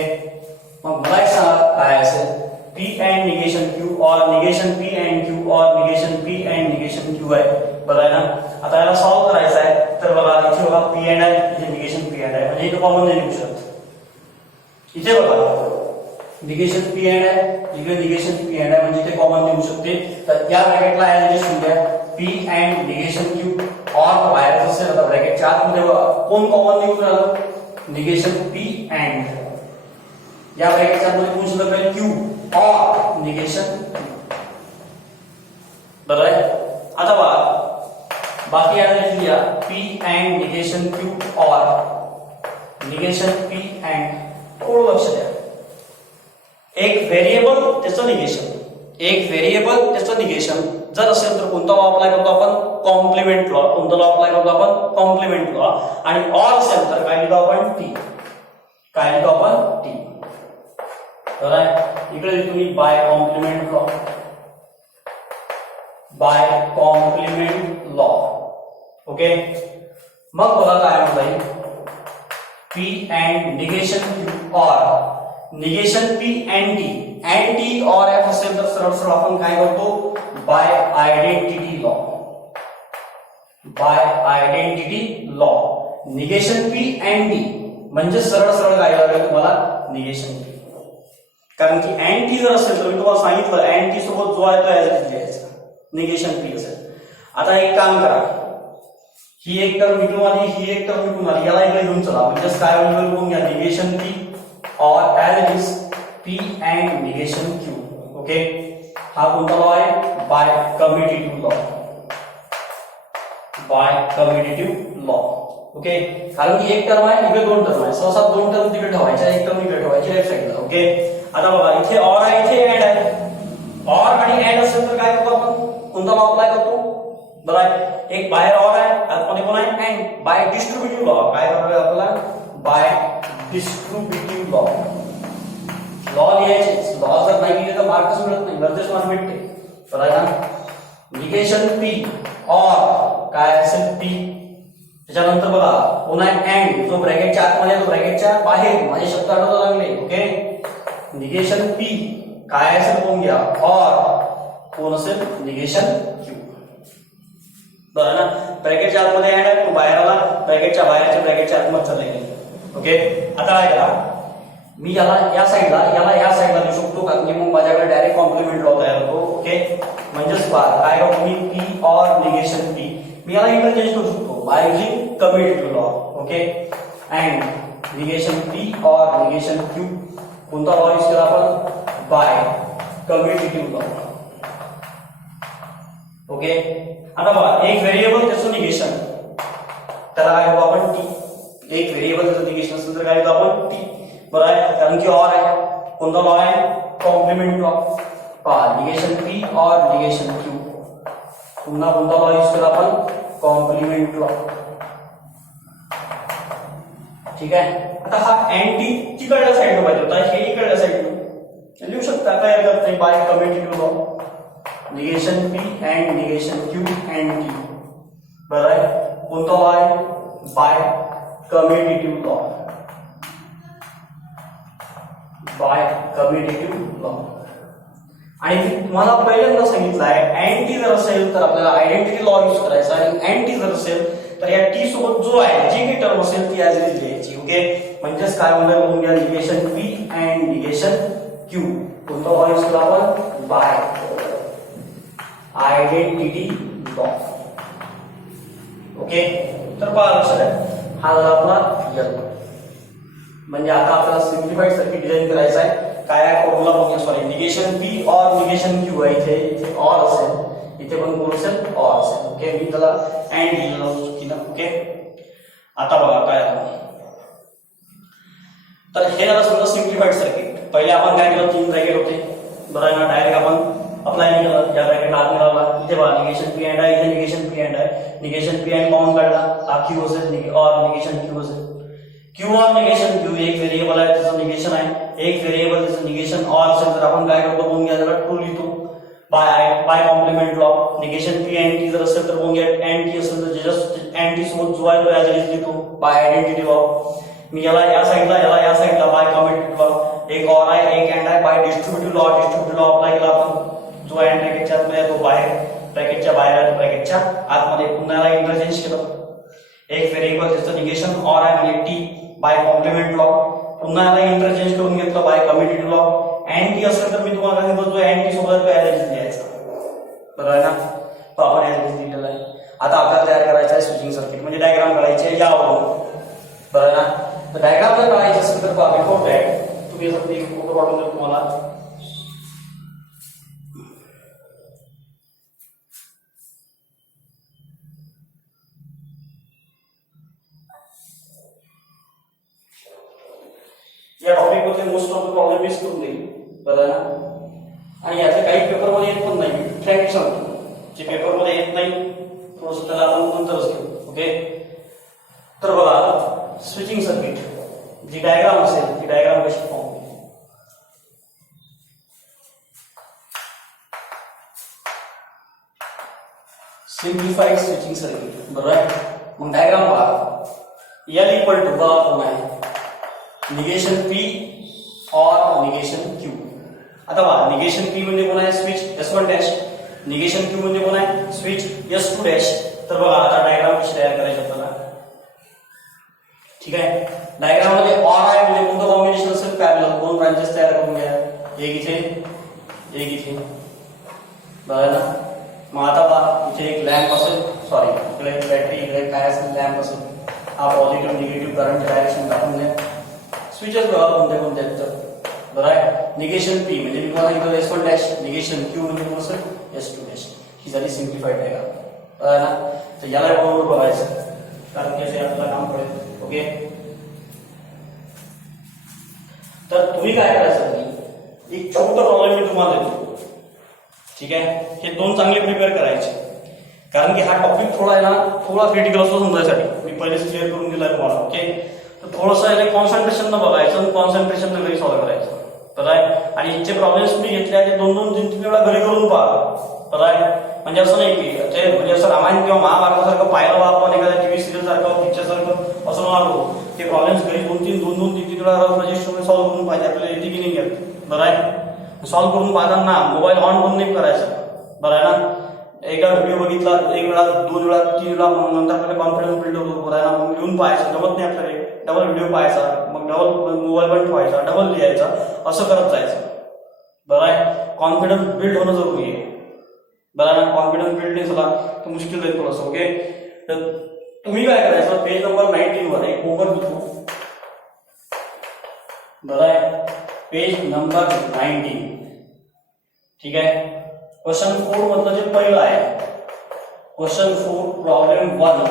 मग मला एक सांगा काय असेल, P अँड निगेशन Q और निगेशन P अँड Q और negation P and negation Q आहे. बरं आहे ना. आता याला सॉल्व्ह करायचं आहे तर बघा इथे बघा P अँड आहे, इथे निगेशन P अँड आहे, म्हणजे इथे कॉमन नाही लिहू शकत. इथे बघा निगेशन P अँड आहे, इकडे निगेशन P अँड आहे, म्हणजे इथे कॉमन लिहू शकते. तर या ब्रॅकेटला आहे जे शून्य P अँड निगेशन Q और बाहेर असेल आता ब्रॅकेटच्या आतमध्ये कोण कॉमन लिहून राहिलं, निगेशन P अँड. या ब्रॅकेटच्या आतमध्ये कोण शिल्लक राहील, Q और निगेशन. बरं आहे. आता बघा बाकी आहे लिहा P अँड निगेशन Q और निगेशन पी अँड थोडं लक्ष द्या. एक व्हेरिएबल त्याचं निगेशन, एक व्हेरिएबल त्याचं निगेशन जर असेल तर कोणता लॉ अप्लाय करतो आपण? Complement law. कोणता लॉ अप्लाय करतो आपण? Complement law. आणि ऑर असेल तर काय लिहितो आपण? टी. काय लिहितो आपण? टी. बरोबर. इकडे लिहितो मी by complement law. By complement law. Okay. मग बघा काय म्हणता येईल? P and negation Q or negation P and T. And T or F असेल तर सरळ सरळ आपण काय करतो? By identity law. By identity law. Negation P and T म्हणजे सरळ सरळ काय लागेल तुम्हाला? Negation P. कारण की अँड टी जर असेल तर मी तुम्हाला सांगितलं अँड टी सोबत जो आहे तो ऍज इट इज लिहायचा. निगेशन पी असेल. आता एक काम करा, ही एक टर्म इकडून आली, ही एक टर्म इकडून आली, याला इकडे घेऊन चला. म्हणजे काय होईल बघून घ्या. Negation P or as it is P and negation Q. Okay. हा कोणता लॉ आहे? By commutative law. By commutative law. Okay. कारण की एक टर्म आहे, इकडे दोन टर्म आहे. सहसा दोन टर्म तिकडे ठेवायच्या, एक टर्म इकडे ठेवायची लेफ्ट साईडला. ओके. आता बघा इथे ऑर आहे, इथे अँड आहे. ऑर आणि अँड असेल तर काय करतो आपण? कोणता लॉ अप्लाय करतो? बरोबर. एक बाहेर ऑर आहे, आतमध्ये कोण आहे? अँड. बाय डिस्ट्रीब्युटिव्ह लॉ काय करावे आपल्याला? By distributive law. लॉ लिहायचे. लॉ जर नाही लिहिले तर मार्कच मिळत नाही, वर्धेश मार्क भेटते. बरोबर ना. निगेशन पी ऑर काय असेल? पी. त्याच्यानंतर बघा पुन्हा अँड, जो ब्रॅकेटच्या आतमध्ये आहे तो ब्रॅकेटच्या बाहेर. माझे शब्द आठवता लागले. ओके. निगेशन पी काय असेल कोण घ्या? ऑर कोण असेल? Negation Q. बरं ना. ब्रॅकेटच्या आतमध्ये अँड आहे, तो बाहेर आला, ब्रॅकेटच्या बाहेरच्या ब्रॅकेटच्या आतमध्ये चालले गेले. ओके. आता काय करा, मी याला या साईडला, याला या साईडला लिहू शकतो कारण की मग माझ्याकडे डायरेक्ट कॉम्प्लिमेंट लॉ तयार होतो. ओके. म्हणजेच काय करतो मी? P or negation P. मी याला इंटरचेंज करू शकतो by using commutative law. Okay. And negation P or negation Q कोणता लॉ यूज केला आपण? By commutative law. ओके. आता बघा एक व्हेरिएबल त्याचं निगेशन, त्याला काय करतो आपण? टी. एक व्हेरिएबल त्याचं निगेशन असेल तर काय करतो आपण? टी. बरोबर आहे. कारण की ऑर आहे. कोणता लॉ आहे? Complement law. Negation P or negation Q पुन्हा कोणता लॉ यूज केला आपण? Complement law. ठीक आहे. आता हा अँड टी तिकडल्या साईडला पाहिजे होता, हे इकडल्या साईडला लिहू शकता, काय हरकत नाही. By commutative law. Negation P and negation Q and T. बरोबर आहे. कोणता लॉ आहे? By commutative law. By commutative law. आणि मी तुम्हाला पहिल्यांदा सांगितलं आहे अँड टी जर असेल तर आपल्याला आयडेंटिटी लॉ यूज करायचा आणि अँड टी जर असेल तर या टी सोबत जो आहे जी काही टर्म असेल ती ऍज इट लिहायची. ओके. म्हणजेच काय होणार बघून घ्या. Negation P and negation Q कोणता लॉ यूज केला आपण? By identity law. ओके. तर पहा लक्षात आहे, हा झाला आपला एल. म्हणजे आता आपल्याला सिम्प्लिफाईड सर्किट डिझाइन करायचं आहे. काय आहे फॉर्म्युला बघूया. Sorry, negation P or negation Q आहे. इथे ऑर असेल, इथे पण कोण असेल? ऑर असेल. ओके. मी त्याला अँड लिहिलेलं चुकीनं. ओके. आता बघा काय तर हे झालं समजा सिम्प्लिफाईड सर्किट. पहिले आपण काय केलं? 3 ब्रॅकेट होते. बरोबर ना. डायरेक्ट आपण अप्लाय केलं. या ब्रॅकेटला आत मिळाला. इथे बघा निगेशन पी अँड आहे, इथे निगेशन पी अँड आहे. निगेशन पी अँड कॉमन काढला, हा क्यू असेल ऑर निगेशन क्यू असेल. क्यू ऑर निगेशन क्यू एक व्हेरिएबल आहे त्याचं निगेशन आहे, एक व्हेरिएबल त्याचं निगेशन ऑर असेल तर आपण काय करतो? बघून घ्या. त्याला ट्रू लिहितो by complement law. Negation P and T जर असेल तर बघून घ्या. अँड टी असेल तर जस्ट अँड टी सोबत जो आहे तो ऍज इट इज लिहितो बाय आयडेंटिटी लॉ. मी याला या साईडला, याला या साईडला बाय कम्युटेटिव्ह लॉ. एक ऑर आहे, एक अँड आहे. By distributive law. Distributive law apply केला आपण. जो अँड ब्रॅकेटच्या आतमध्ये आहे तो बाहेर, ब्रॅकेटच्या बाहेर आहे, ब्रॅकेटच्या आतमध्ये. पुन्हा याला इंटरचेंज केलं. एक व्हेरिएबल त्याचं निगेशन ऑर आहे म्हणजे टी बाय कॉम्प्लिमेंट लॉ. पुन्हा याला इंटरचेंज करून घेतलं by commutative law. And T असेल तर मी तुम्हाला सांगितलं जो अँड टी सोबत तो ऍज इट इज लिहायचा. बरोबर आहे ना. तो आपण ऍज इट इज लिहिलेला आहे. आता आपल्याला तयार करायचं आहे स्विचिंग सर्किट, म्हणजे डायग्राम काढायची आहे यावरून. बरोबर आहे ना. तर डायग्राम जर काढायची असेल तर बिफोर दॅट तुम्ही असं एक फोटो पाठवून देतो तुम्हाला. या टॉपिक मध्ये most of the problem miss करून देईल, बरं ना. आणि याचे काही पेपरमध्ये येत पण नाही, फ्रँकली सांगतो, जे पेपरमध्ये येत नाही थोडंसं त्याला आपण नंतरच घेऊ. ओके, तर बघा स्विचिंग सर्किट जी डायग्राम असेल ती डायग्राम कशी फॉर्म होईल. सिम्प्लिफाईड स्विचिंग सर्किट, बरोबर आहे. मग डायग्राम पहा, एल इक्वल टू बघा कोण आहे, निगेशन पी और निगेशन क्यू. आता पहा निगेशन पी म्हणजे कोण आहे, switch S1 dash, negation Q म्हणजे कोण आहे, स्विच S2 डॅश. तर बघा आता डायग्राम कशी तयार करायची आपल्याला. ठीक आहे, डायग्राम मध्ये ऑर आहे म्हणजे कोणतं कॉम्बिनेशन असेल, पॅरलल, दोन ब्रांचेस तयार करून घ्या, एक इथे एक इथे, बरं ना. मग आता पहा इथे एक लॅम्प असेल, सॉरी इकडे एक बॅटरी, इकडे काय असेल लॅम्प असेल. हा पॉझिटिव्ह निगेटिव्ह करंट डायरेक्शन दाखवून द्या. स्विचेस बघा कोणते कोणते आहेत तर, बरं आहे. निगेशन पी म्हणजे मी तुम्हाला इथं S1 डॅश, निगेशन क्यू म्हणजे कोण असेल S2 डॅश. ही झाली सिम्प्लिफाईड डायग्राम, बरं ना. तर याला बरोबर बघायचं कारण की असे आपल्याला काम पडेल. ओके, तर तुम्ही काय करायचं, एक छोटा प्रॉब्लेम मी तुम्हाला देतो. ठीक आहे, हे दोन चांगले प्रिपेअर करायचे कारण की हा टॉपिक थोडा आहे ना, थोडा क्रिटिकल असतो समजायसाठी. मी पहिलेच क्लिअर करून दिलाय तुम्हाला. ओके, तर थोडंसं याला कॉन्सन्ट्रेशन न बघायचं आणि कॉन्सन्ट्रेशन न घरी सॉल्व्ह करायचं, बरं आहे. आणि इथचे प्रॉब्लेम्स मी घेतले ते दोन दोन तीन तीन वेळा घरी करून पहा, बरं आहे. म्हणजे असं नाही की म्हणजे असं रामायण किंवा महाभारतासारखं पाहिलं बा आपण एखाद्या टीव्ही सिरियल सारखं पिक्चर सारखं असं नको. ते प्रॉब्लेम्स घरी दोन तीन तीन वेळा रजिस्टर सॉल्व्ह करून पाहिजे, आपल्याला येते की नाही येत, बरं आहे. सॉल्व्ह करून पाहताना मोबाईल ऑन पण नाही करायचा, बरं आहे ना. एकदा व्हिडिओ बघितला, एक वेळा, दोन वेळा, तीन वेळा, मग नंतर आपल्याला कॉन्फिडन्स बिल्ड होतो, बरं आहे ना. मग लिहून पाहायचं, जमत नाही आपल्याला, डबल व्हिडिओ पाहायचा, मग डबल मोबाईल पण ठेवायचा, डबल लिहायचा, असं करत जायचं, बरं आहे. कॉन्फिडन्स बिल्ड होणं जरुरी आहे, बरं आहे ना. कॉन्फिडन्स बिल्ड नाही झाला तर मुश्किल आहे थोडंसं. ओके, तर तुम्ही काय करायचं, पेज नंबर 19 वर एक होमवर्क लिहू, बरं आहे. पेज नंबर 19, ठीक आहे. क्वेश्चन 4 मधलं जे पहिलं आहे, क्वेश्चन 4 प्रॉब्लेम 1,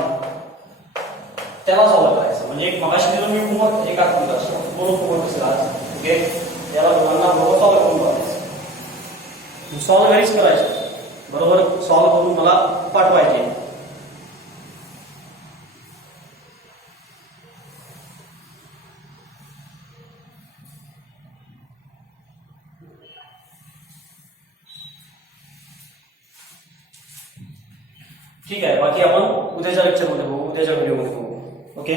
त्याला सॉल्व्ह करायचं. म्हणजे एक मगाशी दिलं मी होमवर्क, एक आज दिलं, दोन होमवर्क असेल आज. ओके, त्याला दोघांना बरोबर सॉल्व्ह करून बघायचं, सॉल्व्ह घरीच करायचं, बरोबर. सॉल्व्ह करून मला पाठवायचे. ठीक आहे, बाकी आपण उद्याच्या लेक्चरमध्ये बघू, उद्याच्या व्हिडिओमध्ये बघू. ओके.